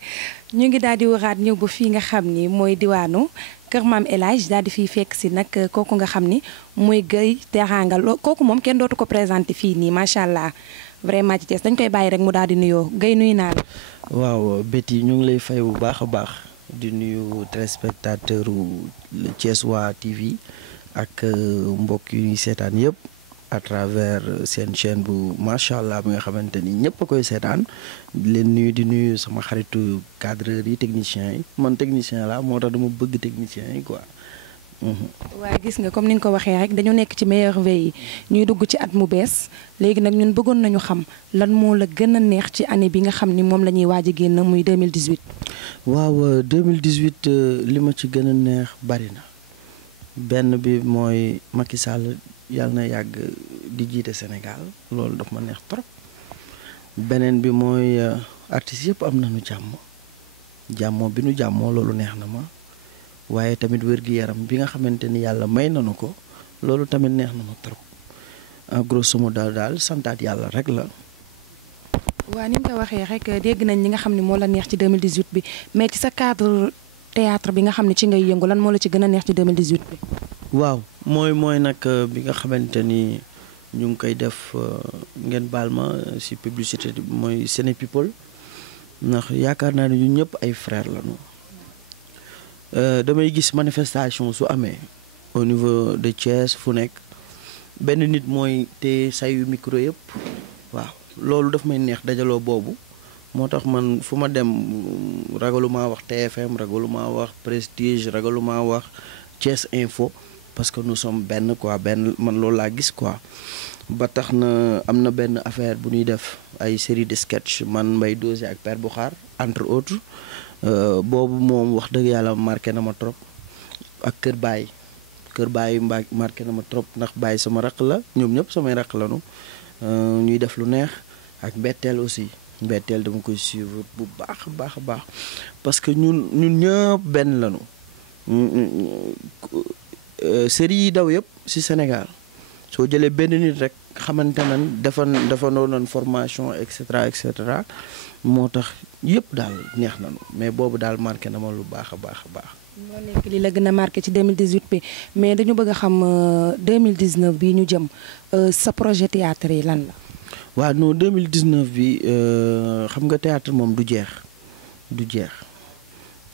ñu ngi daal di waxaat ñëw ba fii nga xam ni mooy diwaanu Kër Maam El Hadj daal di fiy fekk si nag kooku nga xam ni mooy Guèye Teranga kooku moom kenn dootu ko présenté fii nii macha allah vraiment ci Thiès dañ koy bàyyi rek mu daal di nuyoo Guèye nuyu naa la. waaw Betty ñu ngi lay fay bu baax a baax di nuyu téléspectateur Thiès waa TV ak mbokk yu ñuy seetaan yëpp. à travers seen chaîne bu macha allah bi nga xamante ni ñëpp a koy seetaan di leen nuyu di nuyu sama xaritu cadreurs yi techniciens yi man technicien la moo tax dama bëgg techniciens yi quoi. waaye gis nga comme ni nga ko waxee rek dañu nekk ci meilleur vœu yi ñuy dugg ci at mu bees léegi nag ñun bëggoon nañu xam lan moo la gën a neex ci année bi nga xam ni moom la ñuy waaj a génn muy 2018. waaw 2018 li ma ci gën a neex bari na benn bi mooy Macky Sall. yàlla na yàgg di jiite Sénégal loolu daf ma neex trop beneen bi mooy artistes yëpp am nañu jàmmoo bi nu jàmmoo loolu neex na ma waaye tamit wér-gi-yaram bi nga xamante ni yàlla may nañu ko loolu tamit neex na ma trop en grosso modo daal santaat yàlla rek la. waaw ni nga ko waxee rek dégg nañ li nga xam ne moo la neex ci 2018 bi mais ci sa cadre théâtre bi nga xam ne ci ngay yëngu lan moo la ci gën a neex ci 2018 bi. waaw mooy nag bi nga xamante ni ñu ngi koy def ngeen baal ma ci publicité bi mooy Séné People ndax yaakaar naa ne ñun ñëpp ay frères lañu damay gis manifestation su amee au niveau de Thiès fu nekk benn nit mooy te sayu micro yëpp waaw loolu daf may neex dajaloo boobu moo tax man fu ma dem ragaluma wax TFM ragaluma wax Prestige ragaluma wax Thiès Info parce que nous sommes benn quoi benn man loolu laa gis quoi ba tax na am na benn affaire bu ñuy def ay série de sketch man Mbaye Dosé ak Père Boukhar entre autres boobu moom wax dëgg yàlla marqué na ma trop ak Kër Baye marqué na ma trop ndax Baye sama raq la ñoom ñëpp samay raq lañu ñuy def lu neex ak Mbetteel aussi Mbetteel dama koy suivre bu baax a baax parce que ñun ñëpp benn lañu série yi daw yëpp ci Sénégal soo jëlee benn nit rek xamante nan dafa noonu formation et cetera moo tax yëpp daal neex nañu mais boobu daal marqué na ma lu baax a baax a baax. moo nekk li la gën a marqué ci 2018 bi mais dañu bëgg a xam 2019 bii ñu jëm sa projet théâtre yi lan la. waaw non 2019 bi xam nga théâtre moom du jeex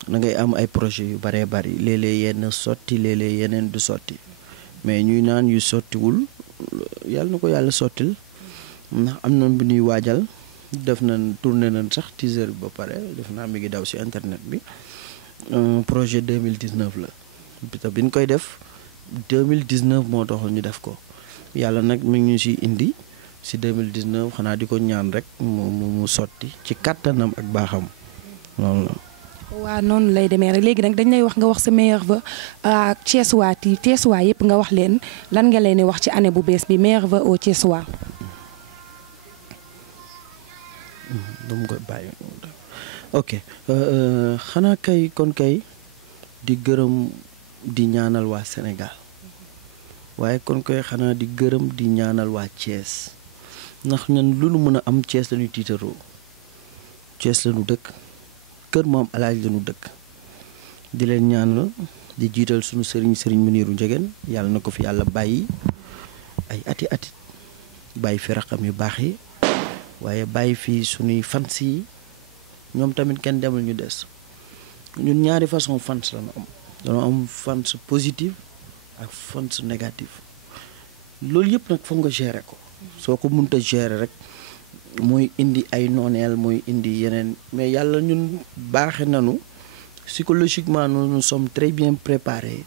da ngay am ay projet yu bëree bëri léeg-léeg yenn sotti léeg-léeg yeneen du sotti mais ñuy naan yu sottiwul yàlla na ko yàlla sottil ndax am na bu ñuy waajal def nañ tourné nañ sax teaser bi ba pare def naa mi ngi daw ci internet bi projet 2019 la te bi ñu koy def 2019 moo taxoon ñu def ko yàlla nag mi ngi ñu ci indi ci 2019 xanaa di ko ñaan rek mu sotti ci kàttanam ak baaxam loolu la. waaw noonu lay demee rek léegi nag dañ lay wax nga wax sa meilleur vœu ak Thiessois yëpp nga wax leen lan nga leen di wax ci année bu bees bi meilleur vœu au Thiessois. dama koy bàyyi ok xanaa kon kay di gërëm di ñaanal waa Sénégal waaye kon kay xanaa di gërëm di ñaanal waa Thiès ndax ñun lu nu mën a am Thiès la ñuy tiitaroo Thiès la ñu dëkk. kër moom alaaj lañu dëkk di leen ñaanal di jiital suñu sëriñ Muniru Njegen yàlla na ko fi yàlla bàyyi ay ati bàyyi fi raqam yu baax yi waaye bàyyi fi suñuy fans yi ñoom tamit kenn demul ñu des ñun ñaari façon fans lañu am dañoo am fans positif ak fans négatif loolu yëpp nag foog nga gérer ko soo ko mënta gérer rek mooy indi ay nooneel mooy indi yeneen mais yàlla ñun baaxe nañu psychologiquement nous sommes très bien préparés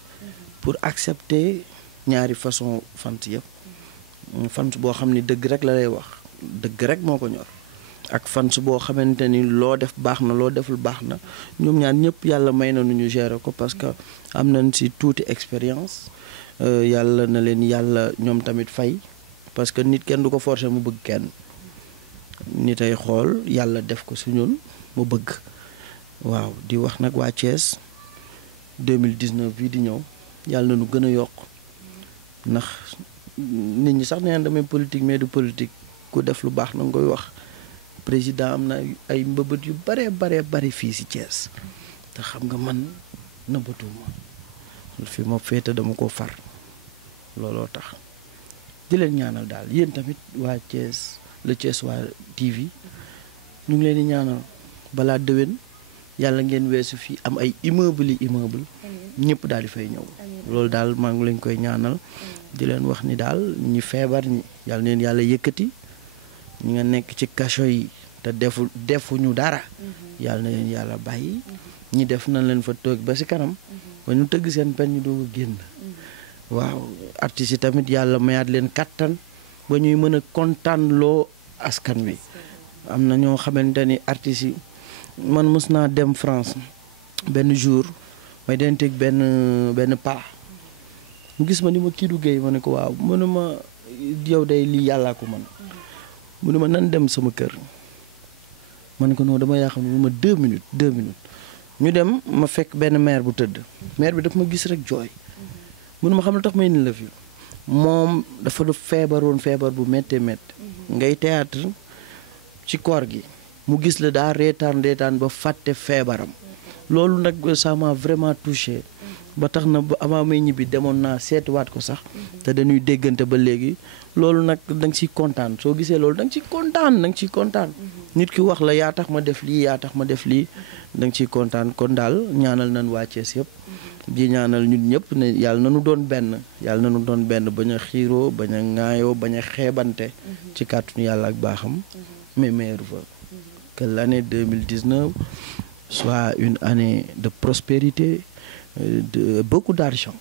pour accepter ñaari façon fans yëpp fans boo xam ni dëgg rek la lay wax dëgg rek moo ko ñor ak fans boo xamante ni loo def baax na loo deful baax na ñoom ñaar ñëpp yàlla may na nu ñu gérer ko parce que am nañ ci tuuti expérience yàlla na leen yàlla ñoom tamit fay parce que nit kenn du ko forcer mu bëgg kenn nit ay xool yàlla def ko su ñun mu bëgg waaw di wax nag waa Thiès 2019 bii di ñëw yàlla na nu gën a yokk ndax nit ñi sax neen damay politique mais du politique ku def lu baax na nga koy wax président am na ay mbëbët yu bare fii ci Thiès te xam nga man nëbbatuma fi ma féete dama ko far looloo tax di leen ñaanal daal yéen tamit waa Thiès le Thiessois TV ñu ngi leen di ñaanal balaa déwén yàlla ngeen weesu fii am ay immeuble ñëpp daal di fay ñëw loolu daal maa ngi leen koy ñaanal di leen wax ni daal ñi feebar ñi yàlla neen yàlla yëkkati ñi nga nekk ci kaso yi te defuñu dara yàlla na leen yàlla bàyyi ñi def nañ leen fa toog ba ci kanam ba ñu tëgg seen pen ñu doog a génn waaw artistes yi tamit yàlla mayaat leen kattan ba ñuy mën a kontaan loo askan wi am na ñoo xamante ni artistes yi man mës naa dem France benn jour may den teg benn paa mu gis ma ni ma kii du géey ma ne ko waaw mu ne ma yow day lii yàllaa ko man mu ne ma nan dem sama kër ma ne ko non dama yaa xam ne ma 2 minutes ñu dem ma fekk benn maire bu tëdd maire bi daf ma gis rek jooy mu ne ma xam ne tax may ni la fi moom dafa feebaroon feebar bu méttee ngay théâtre ci koor gi mu gis la daa reetaan ba fàtte feebaram loolu nag ça m'a vraiment touché ba tax na ba avant may ñibbi demoon naa seetiwaat ko sax te dañuy déggante ba léegi loolu nag da nga ciy kontaan soo gisee loolu da nga ciy kontaan nit ki wax la yaa tax ma def lii da nga ciy kontaan kon daal ñaanal nañ waa Thiès yëpp di ñaanal ñun ñëpp ne yàlla na nu doon benn bañ a xiiroo bañ a ŋaayoo bañ a xeebante ci kàttanu yàlla ak baaxam mais meilleurs vœux que l'année 2019 soit une année de prospérité de beaucoup d'argent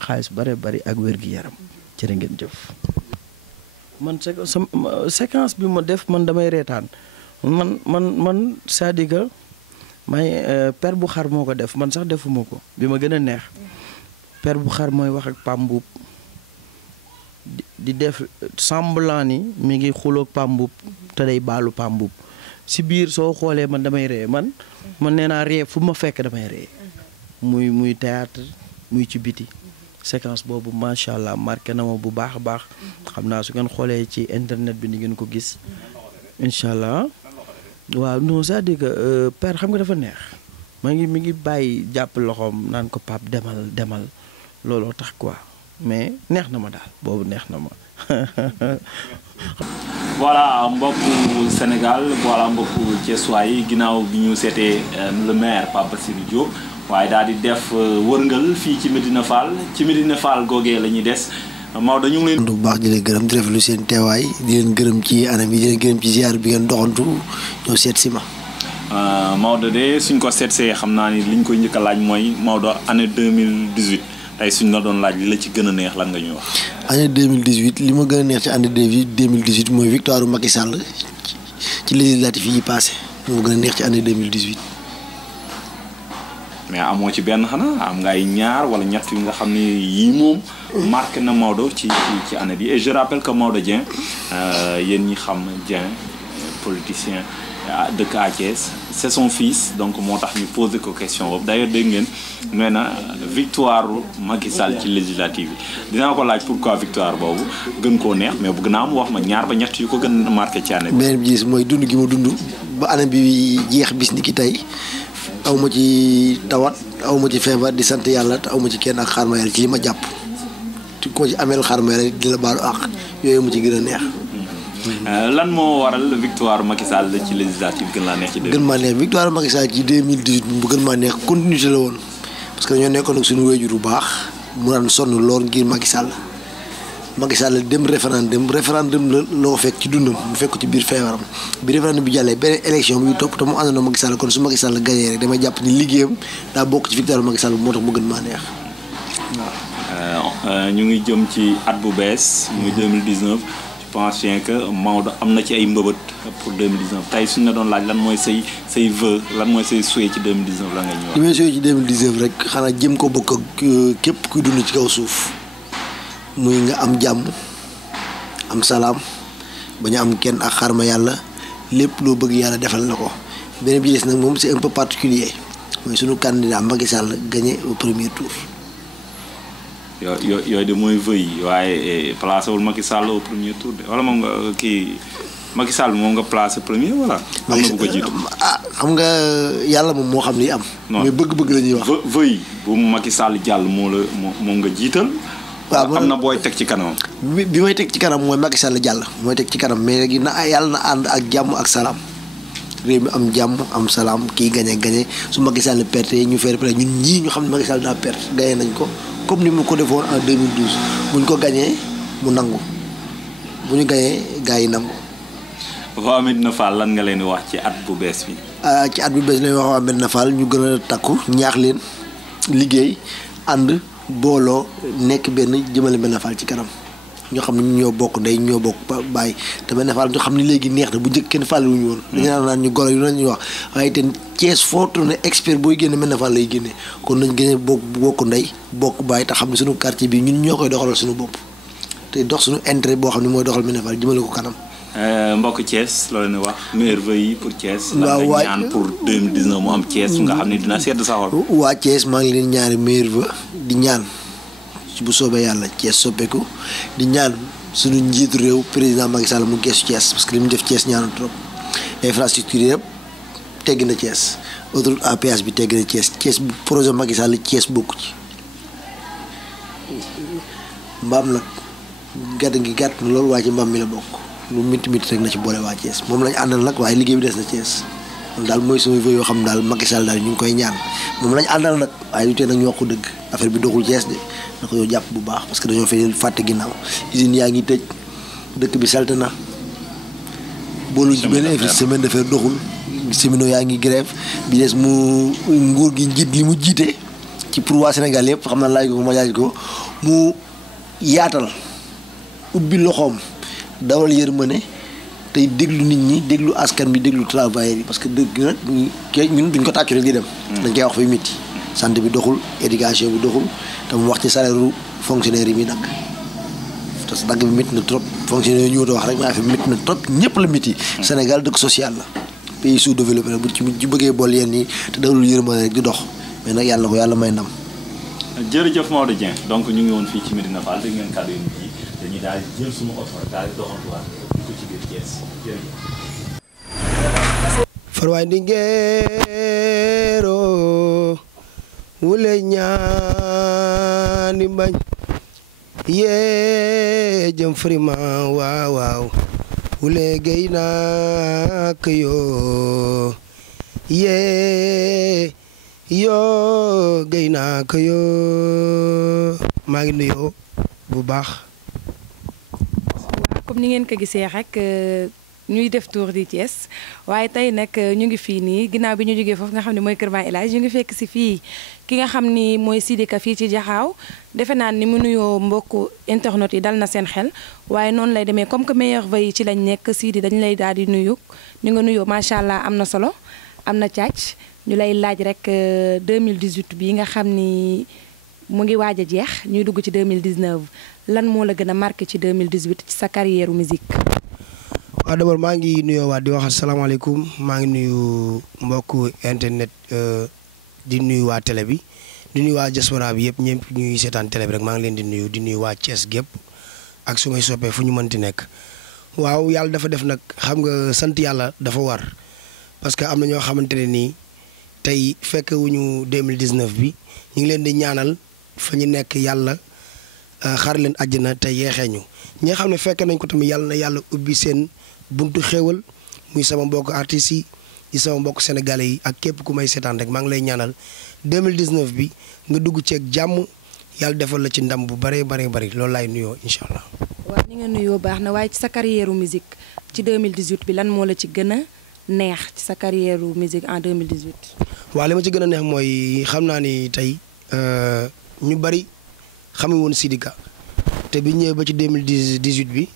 xaalis bari ak wér-gi-yaram jërë ngeen jëf. man séquence bi ma def man damay reetaan man c'est-à-dire que may per bu xar moo ko def man sax defuma ko bi ma gën a neex per bu xar mooy wax ak Pamboub di def semblant ni mi ngi xuloog Pamboub te day baalu Pamboub si biir soo xoolee man damay ree man nee naa ree fu ma fekk damay ree muy théâtre muy ci biti séquence boobu macha allah marqué na ma bu baax a baax xam naa su ngeen xoolee ci internet bi ni ngeen ko gis incha allah waaw non c'est-à-dire que père xam nga dafa neex mi ngi bàyyi jàpp loxoom naan ko Pape demal looloo tax quoi mais neex na ma daal boobu neex na ma. voilà mbokku Sénégal voilà mbokku Thiessois yi ginnaaw bi ñu seetee le maire Pape Bassirou Diop waaye daal di def wërngal fii ci Médina Fall googee la ñuy des Maodo ñu ngi leen. bu baax di leen gërëm di rafetlu seen teewaay di leen gërëm ci anam yi di leen gërëm ci ziar bi ngeen doxantu ñoo seet si ma. Maodo de suñ ko seetsee xam naa ni liñ koy njëkk a laaj mooy Maodo année 2018 tey suñ la doon laaj li la ci gën a neex lan nga ñuy wax. année 2018 li ma gën a neex ci année 2018 mooy victoire Macky Sall ci législative yi passé moo gën a neex ci année 2018. mais amoo ci benn xanaa am nga ay ñaar wala ñett yu nga xam ne yii moom marqué na Maodo ci année bi et je rappelle que Maodo Dieng yéen ñi xam Dieng politicien dëkk à Thiès c'est son fils donc moo tax ñu posé ko question boobu d'ailleurs dégg ngeen nee na victoire Macky Sall ci législative yi dinaa ko laaj pourquoi victoire boobu gën koo neex mais bëgg naa mu wax ma ñaar ba ñett yu ko gën a marqué ci année bi. beneen bi gis mooy dund gi ma dund ba année bi jeex bis ni ki tey aw ma ci tawat aw ma ci feebar di sant yàlla te aw ma ci kenn ak xaar ma yàlla ci li ma jàpp te ko ci ameel xaar ma yàlla di la baalu àq yooyu mu ci gën a neex. lan moo waral victoire Macky Sall ci législative gën laa neex ci. gën maa neex victoire Macky Sall ci 2018 bu gën maa neex continuité la woon parce que dañoo nekkoon ak suñu wéjur bu baax mu daan sonn lool ngir Macky Sall dem référendum la loo fekk ci dundam mu fekk ci biir feebaram bi référendum bi jàllee beneen élection bi topp te mu àndoon Macky Sall kon su Macky Sall gagné rek damay jàpp ni liggéeyam daa bokk ci victoire Macky Sall moo tax mu gën maa neex waaw. ñu ngi jëm ci at bu bees muy 2019. je pense que Maodo am na ci ay mbëbët pour 2019 tey suñu la doon laaj lan mooy say vœu lan mooy say souhait ci 2019 la nga ñu wax. li may souhait ci 2019 rek xanaa jëm ko bokk ak képp kuy dund ci kaw suuf muy nga am jàmm am salaam bañ a am kenn ak xarma yàlla lépp loo bëgg yàlla defal la ko beneen bi des nag moom c'est un peu particulier mooy suñu candidat Macky Sall gagné au premier tour. yooyu de mooy vœu yi waaye placé wul Macky Sall au premier tour de wala moom nga kii Macky Sall moom nga placé premier wala. am na bu ko jiitu xam nga yàlla moom moo xam li am. mais bëgg-bëgg la ñuy wax. vœu yi bu Macky Sall jàll moom nga jiital. waaw am na booy teg ci kanam. bi may teg ci kanam mooy Macky Sall jàll mooy teg ci kanam mais léegi yàlla na ànd ak jàmm ak salaam réew mi am jàmm am salaam kii gagné su Macky Sall perte ñu faire ñun ñii ñu xam ne Macky Sall daa perte gagné nañ ko. comme ni mu ko defoon en 2012 bu ñu ko gañee mu nangu bu ñu gañee gars yi nangu. waa Médina Fall lan nga leen di wax ci at bu bees bi. ci at bu bees la ñuy wax waa Médina Fall ñu gën a takku ñaax leen liggéey ànd booloo nekk benn jëmale Médina Fall ci kanam ñoo xam ne ñoo bokk ndey ñoo bokk baay te Médina Fall ñu xam ne léegi neex na bu njëkk kenn fàlle wuñu woon. dañu naan ñu golo yu nañuy wax waaye te Thiès foo tourné expert booy génne Médina Fall lay génne kon nañ gën a bokk ndey bokk baay te xam ne suñu quartier bi ñun ñoo koy doxalal suñu bopp te dox suñu intérêt boo xam ne mooy doxal Médina Fall jëmale ko kanam. mbokk Thiès loolu ne wax meilleurs vœux yi pour Thiès. lan nga ñaan pour 2019 mu am Thiès nga xam ne dina sedd sa xol. waa Thiès maa ngi leen ñaari meilleurs vœux di ñaan bu soobee yàlla Thiès soppeeku di ñaan suñu njiitu réew président Macky Sall mu gestu Thiès parce que li mu def Thiès ñaanu trop infrastructure yëpp tegg na Thiès autoroute à péage bi tegg na Thiès bu projet Macky Sall Thiès bokku ci mbaam nag gàtt na loolu waaye ci mbaam mi la bokk lu miti rek na ci boole waa Thiès moom lañ àndal nag waaye liggéey bi des na Thiès loolu daal mooy sama vœu yoo xam daal Macky Sall daal ñu ngi koy ñaan moom lañ àndal nag waaye lu tee nag ñu wax ko dëgg affaire bi doxul Thiès de na ko yow jàpp bu baax parce que dañoo fay fàtte ginnaaw usine yaa ngi tëj dëkk bi salte na boolu ci benn semaine de fer doxul semino yaa ngi grève bi des mu nguur gi njiit li mu jiite ci pour waa Sénégal yëpp xam naa laaj ko ma laaj ko mu yaatal ubbi loxoom dawal yërmande tey déglu nit ñi déglu askan bi déglu travailleurs yi parce que dëgg nag ñun duñ ko tàccu rek di dem dañ koy wax fay métti santé bi doxul éducation bi doxul te mu wax ci salaire fonctionnaire yi muy dagg parce que dagg bi métti na trop fonctionnaire yi ñu war a wax rek mais affaire bi métti na trop ñëpp la métti Sénégal dëkk social la pays sous-développé la bu ci bëggee bool yenn yi te dawlul yërmande rek di dox mais nag yàlla ko yàlla may ndam. jërëjëf Maodo Dieng donc ñu ngi woon fii ci Medina Fall dégg ngeen kàddu yu mujj yi dañuy daal di jël suñu oto rek daal di doxantuwaat ko ci biir Thiès jërëjëf. farwaay ndingeero wule ñaani bañ yee jëm frima waaw waaw wule gay nak yoo yee yoo gay nak yoo maa ngi nuyoo bu baax. comme ni ngeen ko gisee rek ñuy def tour di Thiès waaye tey nag ñu ngi fii nii ginnaaw bi ñu jógee foofu nga xam ne mooy Kër Ba El Hadj ñu ngi fekk si fii ki nga xam ni mooy Sidika fii ci Jaxaaw defe naa ni mu nuyoo mbokku internet yi dal na seen xel waaye noonu lay demee comme que meilleur vœu yi ci lañ nekk Sidi dañu lay daal di nuyu ni nga nuyoo macha allah am na solo am na càcc ñu lay laaj rek 2018 bi nga xam ni mu ngi waaj a jeex ñuy dugg ci 2019 lan moo la gën a marqué ci 2018 ci sa carrière musique. waaw d'abord maa ngi nuyoo waat di wax asalaamaaleykum maa ngi nuyu mbokku internet di nuyu waa télé bi di nuyu waa diaspora bi yëpp ñëpp ñuy seetaan télé bi rek maa ngi leen di nuyu waa Thiès gépp ak su may soppee fu ñu mënti nekk. waaw yàlla dafa def nag xam nga sant yàlla dafa war parce que am na ñoo xamante ne nii tey fekk wuñu 2019 bi ñu ngi leen di ñaanal fa ñu nekk yàlla xar leen àjjana te yeexee ñu ñi nga xam ne fekk nañ ko tamit yàlla na yàlla ubbi seen buntu xéewal muy sama mbokk artistes yi di sama mbokk sénégalais yi ak képp ku may seetaan rek maa ngi lay ñaanal 2019 bi nga dugg ceeg jàmm yàlla defal la ci ndam bu bëree bëri loolu laay nuyoo incha allah. waaw ni nga nuyoo baax na waaye ci sa carrière musique ci 2018 bi lan moo la ci gën a neex ci sa carrière musique en 2018. waaw li ma ci gën a neex mooy xam naa ni tey ñu bëri xamuñu woon Sidika te bi ñëwee ba ci 2018 bi.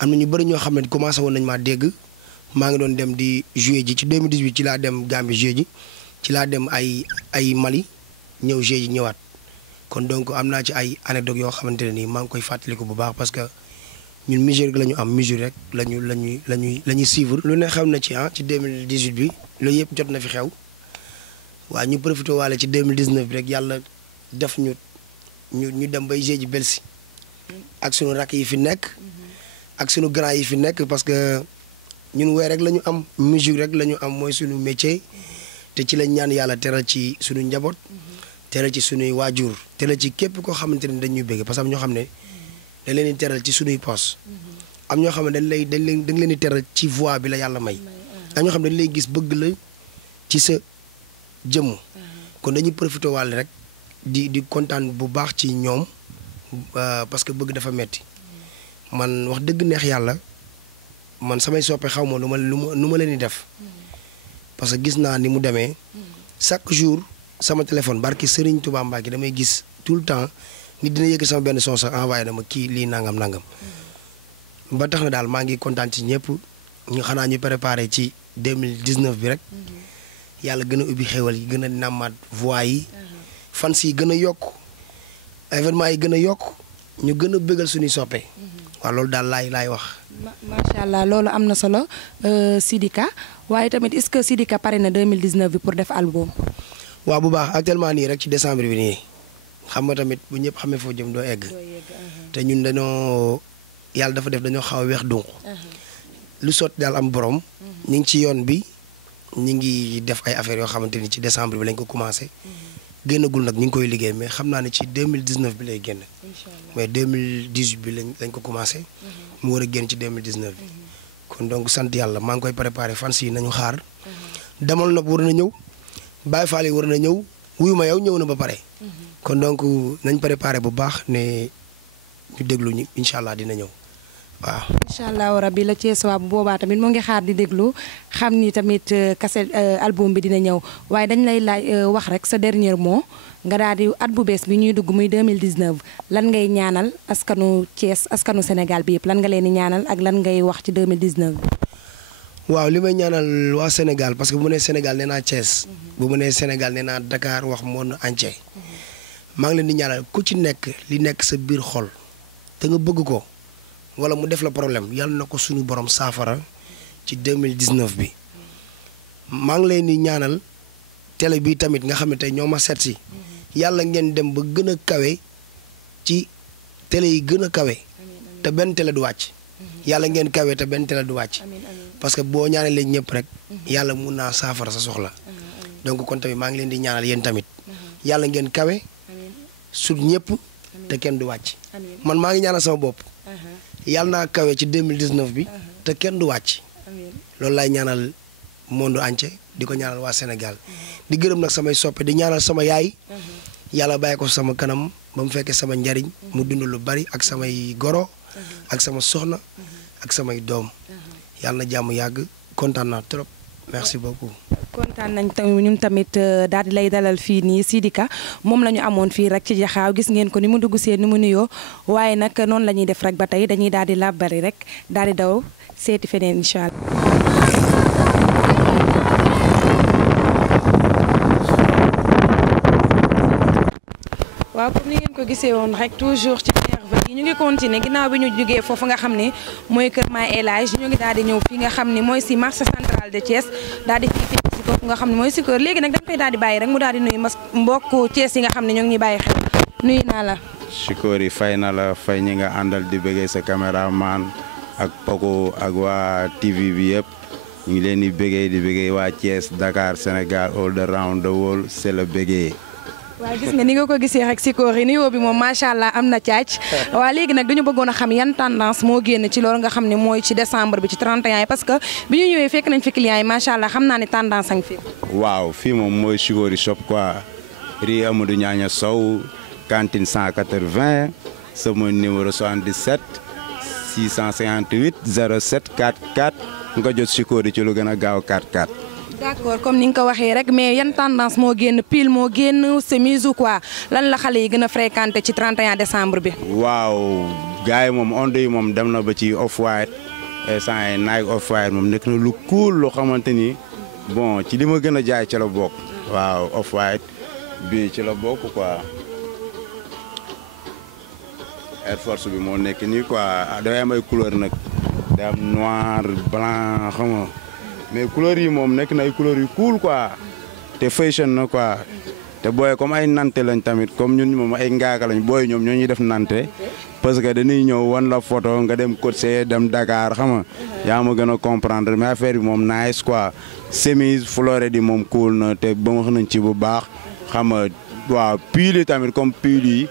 am na ñu bëri ñoo xam ne commencé woon nañu maa dégg maa ngi doon dem di jouer ji ci 2018 ci laa dem Gambie jouer ji ci laa dem ay Mali ñëw jouer ji ñëwaat kon donc am naa ci ay anecdote yoo xamante ne nii maa ngi koy fàttaliku bu baax parce que ñun musique rek la ñu am musique rek la ñuy suivre. lu ne xew na ci ci 2018 bi loolu yëpp jot na fi xew waaw ñu profité waale ci 2019 bi rek yàlla def ñu dem bay jouer ji Belsi ak sunu rakk yi fi nekk. ak sunu grand yi fi nekk parce que ñun woy rek la ñu am musique rek la ñu am mooy sunu métier te ci lañ ñaan yàlla teral ci sunu njaboot teral ci sunuy waajur teral ci képp koo xamante ne dañuy bëgg parce que am ñoo xam ne dañ leen di teral ci sunuy poos am ñoo xam ne dañ leen di teral ci voix bi la yàlla may am ñoo xam ne dañ lay gis bëgg la ci sa jëmm kon dañuy profité wàll rek di kontaan bu baax ci ñoom parce que bëgg dafa metti man wax dëgg neex yàlla man samay soppe xaw ma nu ma leen di def parce que gis naa ni mu demee chaque jour sama téléphone barki Serigne Touba Mbacke damay gis tout le temps nit dina yëg sama benn son sax envoyé na ma kii lii nangam ba tax na daal maa ngi kontaan ci ñëpp ñu xanaa ñu préparé ci 2019 bi rek yàlla gën a ubbi xéwal yi gën a nàmmaat voix yi fans yi gën a yokk événement yi gën a yokk ñu gën a bëggal suñuy soppe waaw loolu daal laay wax. macha allah loolu am na solo Sidika waaye tamit est-ce que Sidika pare na 2019 bi pour def album. waaw bu baax actuellement nii rek ci décembre bi nii xam nga tamit bu ñëpp xamee foo jëm doo egg. te ñun dañoo yàlla dafa def dañoo xaw a weex dunq lu sotti daal am borom. ñu ngi ci yoon bi ñu ngi def ay affaires yoo xamante ni ci décembre bi lañ ko commencé. génnagul nag ñu ngi koy liggéey mais xam naa ne ci 2019 bi lay génn. mais 2018 bi lañ ko commencé. mu war a génn ci 2019 bi. kon donc sant yàlla maa ngi koy préparé fans yi nañu xaar. demal nag war na ñëw. Baye Fall yi war na ñëw wuyu ma yow ñëw na ba pare. kon donc nañ préparé bu baax ne ñu déglu ñu incha allah dina ñëw waaw. incha allah rabi la Thiès waa bu boobaa tamit mu ngi xaar di déglu xam ni tamit cassette album bi dina ñëw waaye dañ lay laaj wax rek sa dernier mot nga daal di at bu bees bi ñuy dugg muy 2019 lan ngay ñaanal askanu Thiès askanu Sénégal bi yëpp lan nga leen di ñaanal ak lan ngay wax ci 2019 bi. waaw li may ñaanal waa Sénégal parce que bu ma nee Sénégal nee naa Thiès. bu ma nee Sénégal nee naa Dakar wax monde entier. maa ngi leen di ñaanal ku ci nekk li nekk sa biir xol te nga bëgg ko wala mu def la problème yàlla na ko suñu borom saafara ci 2019 bi. maa ngi leen di ñaanal télé bi tamit nga xam ne tey ñoo ma seet si yàlla ngeen dem ba gën a kawe ci télé yi gën a kawe te benn télé du wàcc yàlla ngeen kawe te benn télé du wàcc parce que boo ñaanalee ñëpp rek yàlla mun naa saafara sa soxla donc kon tamit maa ngi leen di ñaanal yéen tamit yàlla ngeen kawe sut ñëpp te kenn du wàcc man maa ngi ñaanal sama bopp yàlla naa kawe ci 2019 bi te kenn du wàcc loolu laay ñaanal monde entier di ko ñaanal waa Sénégal di gërëm nag samay soppe di ñaanal sama yaay yàlla bàyyi ko sama kanam ba mu fekkee sama njariñ mu dund lu bari ak samay goro ak sama soxna ak samay doom yàlla na jàmm yàgg kontaan naa trop merci beaucoup. kontaan nañ tamit ñun tamit daal di lay dalal fii nii Sidika moom la ñu amoon fii rek ci Jaxaaw gis ngeen ko ni mu dugg see ni mu nuyoo waaye nag noonu la ñuy def rek ba tey dañuy daal di làbbari rek daal di daw seeti feneen incha allah. waaw comme ni ngeen ko gisee woon rek toujours ci merveille yi ñu ngi continuer ginnaaw bi ñu jógee foofu nga xam ne mooy Kër Maay El Hadj ñu ngi daal di ñëw fii nga xam ne mooy si marché central de Thiès daal di fii si kooku nga xam ne mooy Sikor léegi nag dañ koy daal di bàyyi rek mu daal di nuyu mbokku Thiès yi nga xam ne ñoo ngi ñuy bàyyi xel nuyu naa la. Sikor yi fay na la fay ñi nga àndal di bëggee sa caméraman ak Poko ak waa TV bi yëpp ñu ngi leen di bëggee waa Thiès Dakar Sénégal all around the world c'est le bëggee. waaw gis nga ni nga ko gisee rek Sikor yi nuyoo bi moom macha allah am na caac waa léegi nag dañu bëggoon a xam yan tendance moo génn ci loolu nga xam ne mooy ci décembre bi ci 31 yi parce que bi ñu ñëwee fekk nañ fi clients yi macha allah xam naa ne tendance a ngi fi. waaw fii moom mooy Sikor yi shop quoi rue Amadou Niania Sow cantine 180 sama numéro 77 658 07 44 nga jot Sikor yi ci lu gën a gaaw 44. d'accord comme ni nga ko waxee rek mais yan tendance moo génn pile moo génn chemise ou quoi lan la xale yi gën a fréquenté ci 31 décembre bi. waaw gars yi moom onde yi moom dem na ba ci off white sans Nike off white moom nekk na lu cool loo xamante ni bon ci li ma gën a jaay ci la bokk. waaw off white bi ci la bokk quoi Air Force bi moo nekk nii quoi dafay am ay couleur nag day am noir blanc xam nga mais couleurs yi moom nekk na ay couleurs yu cool quoi te fashion na quoi te booy comme ay nante lañ tamit comme ñun moom ay ngaaka lañ booy ñoom ñoo ñuy def nante parce que dañuy ñëw wan la photo nga dem Côte dem Dakar xam nga yaa ma gën a comprendre mais affaire bi moom nice quoi chemise floré di moom cool na te ba wax nañ ci bu baax xam nga waaw pull yi tamit comme pull yi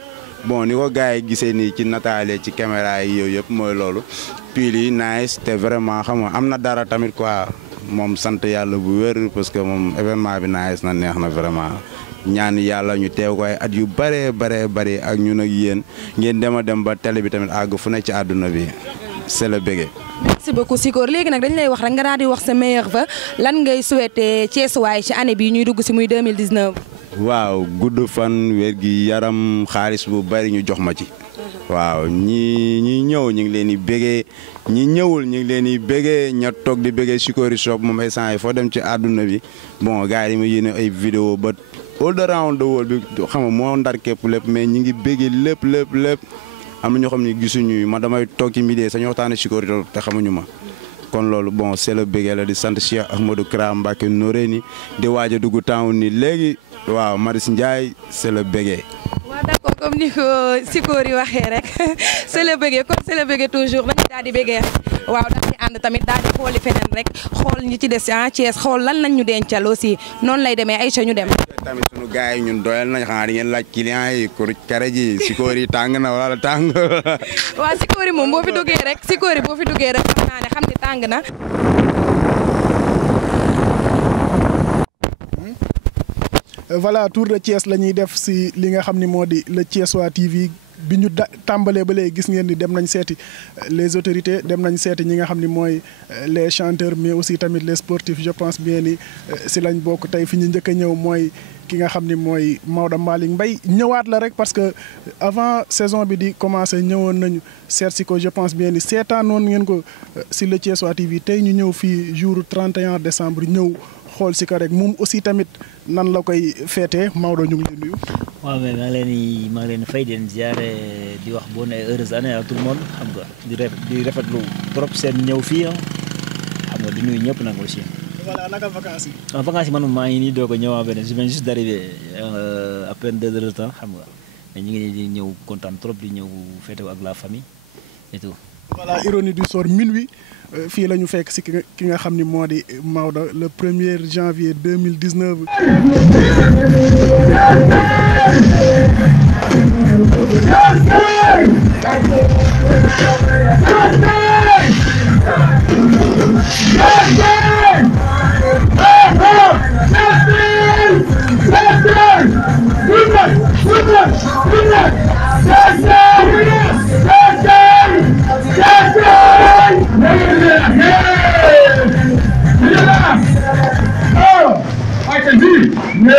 bon ni ko gars yi gisee nii ci nataale ci caméra yi yooyu yëpp mooy loolu pull yi nice te vraiment xam nga am na dara tamit quoi. moom sant yàlla bu wér parce que moom événement bi nice na neex na vraiment ñaan yàlla ñu teew ko ay at yu bëree bëri ak ñun ak yéen ngeen dem a dem ba télé bi tamit àgg fu nekk ci àdduna bi c'est le bége. merci beaucoup Sikor léegi nag dañu lay wax rek nga daal di wax sa meilleur vœu lan ngay souhaiter Thiès waay ci année bii ñuy dugg si muy 2019. waaw gudd fan wér gi yaram xaalis bu bëri ñu jox ma ci. waaw ñi ñëw ñu ngi leen di bégee ñi ñëwul ñu ngi leen di bégee ña toog di bégee Sikor yi shop moom ay sant yi foo dem ci àdduna bi bon gars yi ma yéene ay vidéo ba all around the world bi xam nga moo ndar képp lépp mais ñi ngi bégee lépp am na ñoo xam ne gisuñu ma damay toog ci midi sañu waxtaane Sikor yi te xamuñu ma kon loolu bon c'est le bégee la di sant Cheikh Ahmadou Kara Mbacké Noreyni di waaj a dugg town ni léegi waaw Maris Ndiaye c'est le bégee. waaw d'accord comme ni ko Sikor yi waxee rek c'est le bëggee comme c'est le bëggee toujours nañu daal di bëggee waaw daal di ànd tamit daal di xooli feneen rek xool ñi ci des ah Thiès xool lan lañ ñu dencal aussi noonu lay demee Aïcha ñu dem. tamit sunu gars yi ñun doyal nañ xanaa di ngeen laaj clients yi kur kare ji Sikor yi tàng na wala tàng. waaw Sikor yi moom boo fi duggee rek Sikor yi boo fi duggee rek xam naa ne xam ni tàng na. voilà tour de Thiès la ñuy def si li nga xam ni moo di le Thiessois TV bi ñu tàmbalee ba léegi gis ngeen ni dem nañ seeti les autorités dem nañ seeti ñi nga xam ni mooy les chanteurs mais aussi tamit les sportifs je pense bien ni si lañ bokk tey fi ñu njëkk a ñëw mooy ki nga xam ni mooy Maodo Malick Mbaye ñëwaat la rek parce que avant saison bi di commencer ñëwoon nañu seet si ko je pense bien ni seetaanoon ngeen ko si le Thiessois TV tey ñu ñëw fii jour 31 décembre ñëw xool si ko rek moom aussi tamit nan la koy feetee Maodo ñu ngi lay nuyu. waaw mais maa ngi leen di fay di leen ziare di wax bonne et heureuse année à tout le monde xam nga di rafetlu trop seen ñëw fii xam nga di nuyu ñëpp nag aussi. voilà naka vacances yi. waaw vacances yi man maa ngi nii doog a ñëw benn je viens juste d'arriver à peine 2 heures de temps xam nga mais ñu ngi nii di ñëw kontaan trop di ñëw fête ak la famille et tout. voilà ironie du sort minuit fii la ñu fekk si ki nga xam ni moo di Maodo le 1er janvier 2019.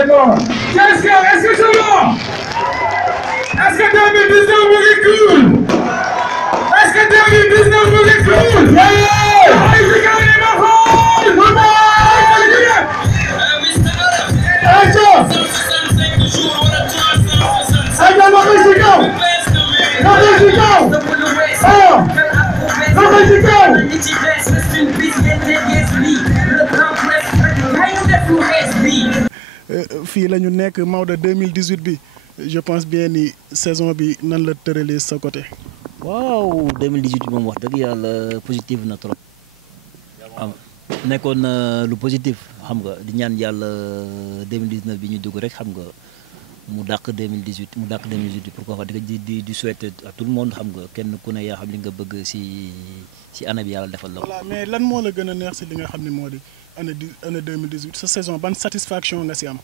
Est-ce que c'est bon? Est-ce que 2019 vous est cool? Est-ce que 2019 vous est cool? fii la ñu nekk Maodo 2018 bi je pense bien ni saison bi nan la tëralee sa côté. waaw 2018 bi moom wax dëgg yàlla positif na trop am nekkoon lu positif xam nga di ñaan yàlla 2019 bi ñu dugg rek xam nga mu dàq 2018 mu dàq 2018 pourquoi pas di souhaiter à tout le monde xam nga kenn ku ne yaa xam li nga bëgg si année bi yàlla defal la ko. voilà mais lan moo la gën a neex si li nga xam ne moo di année 2018 sa saison ban satisfaction nga si am.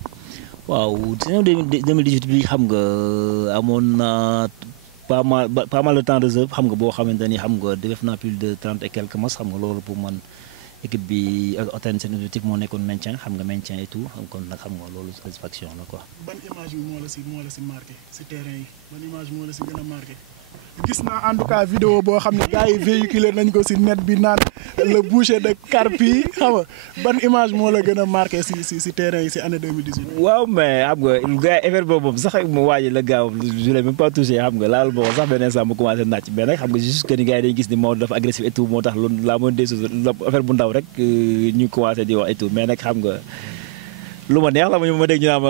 waaw saison 2018 bi xam nga amoon na pas mal de temps de jeu xam nga boo xamante ni xam nga def naa plus de 30 et quelques matchs xam nga loolu pour man équipe bi atteindre seen objectif moo nekkoon maintien xam nga maintien et tout kon nag xam nga loolu satisfaction la quoi. ban image bi moo la si marqué si terrain yi ban image moo la si gën a marqué. gis naa en tout cas vidéo boo xam ne gars yi véhiculé nañ ko si net bi naan le boucher de Carpi xam nga ban image moo la gën a marqué si terrain yi si année 2018. waaw mais xam nga gars yi affaire boobu sax mu waaj la gaaw je l'ai même pas touché xam nga laal boo sax benn instant mu commencé naaj mais nag xam nga juste que ni gars yi dañuy gis ni Maodo dafa agressif et tout moo tax loolu la moindre des choses affaire bu ndaw rek ñu commencé di wax et tout mais nag xam nga. lu ma neex la ma dégg ñu naan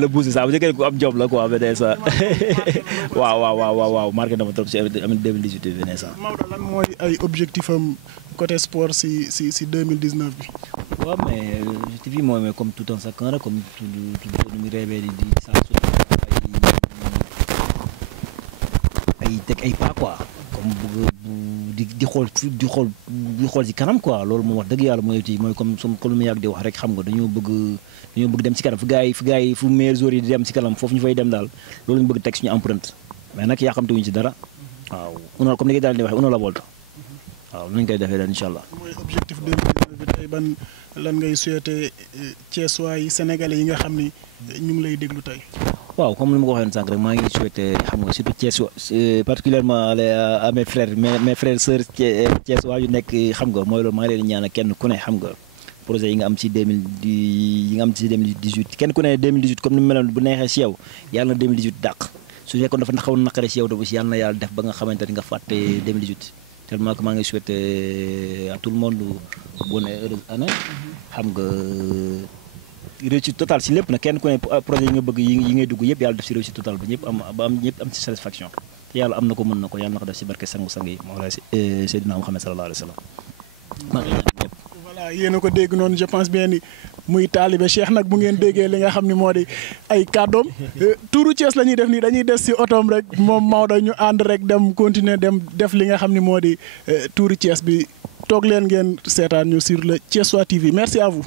le booster ça veut dire que ku am job la quoi beneen sa waaw marqué na ma trop si année 2018 bi beneen sa. Maodo lan mooy ay objectif am côté sport si 2019 bi. waaw mais objectif yi mooy comme tout un chacun rek comme tout nu muy rêvé di ay teg ay pas quoi comme bëgg di xool ci kanam quoi loolu moom wax dëgg yàlla mooy comme lu ma yàgg di wax rek xam nga dañoo bëgg dem ci kanam fu gars yi fu meilleurs joueurs yi di dem ci kanam foofu ñu fay dem daal loolu ñu bëgg teg suñu empreinte mais nag yàqamte wuñu ci dara waaw una comme ni nga daal di waxee una la volta waaw nañ koy defee daal incha allah. mooy objectif 2019 bi tey ban lan ngay souhaiter Thiessois yi sénégalais yi nga xam ni ñu ngi lay déglu tey. waaw comme ni ma ko waxee sànq rek maa ngi souhaité xam nga surtout Thiessois particulièrement à mes frères mes frères sœurs Thiessois yu nekk xam nga mooy loolu maa ngi leen di ñaan kenn ku ne xam nga projet yi nga am ci 2018 kenn ku ne 2018 comme ni mu meloon bu neexee si yow yàlla na 2018 dàq su fekkoon dafa xaw a naqare si yow tam aussi yàlla na yàlla def ba nga xamante ni nga fàtte 2018 tellement que maa ngi souhaité à tout le monde bonne et heureuse année xam nga. réussite totale si lépp nag kenn ku ne projet yi nga bëgg yi ngay dugg yëpp yàlla def si réussite totale ba ñëpp ñëpp am si satisfaction te yàlla am na ko mën na ko yàlla na ko def si barke sangu-sang yi Mawlaay Seydina Muhammad sallallahu alayhi wa sallam maa ngi ñëpp. voilà yéen a ko dégg noonu je pense bien ni muy taalibe Cheikh nag bu ngeen déggee li nga xam ni moo di ay kàddoom tuuru Thiès la ñuy def nii dañuy des si otoom rek moom Maodo ñu ànd rek dem continuer dem def li nga xam ni moo di tuuru Thiès bi toog leen ngeen seetaan ñu sur le Thiessois TV merci à vous.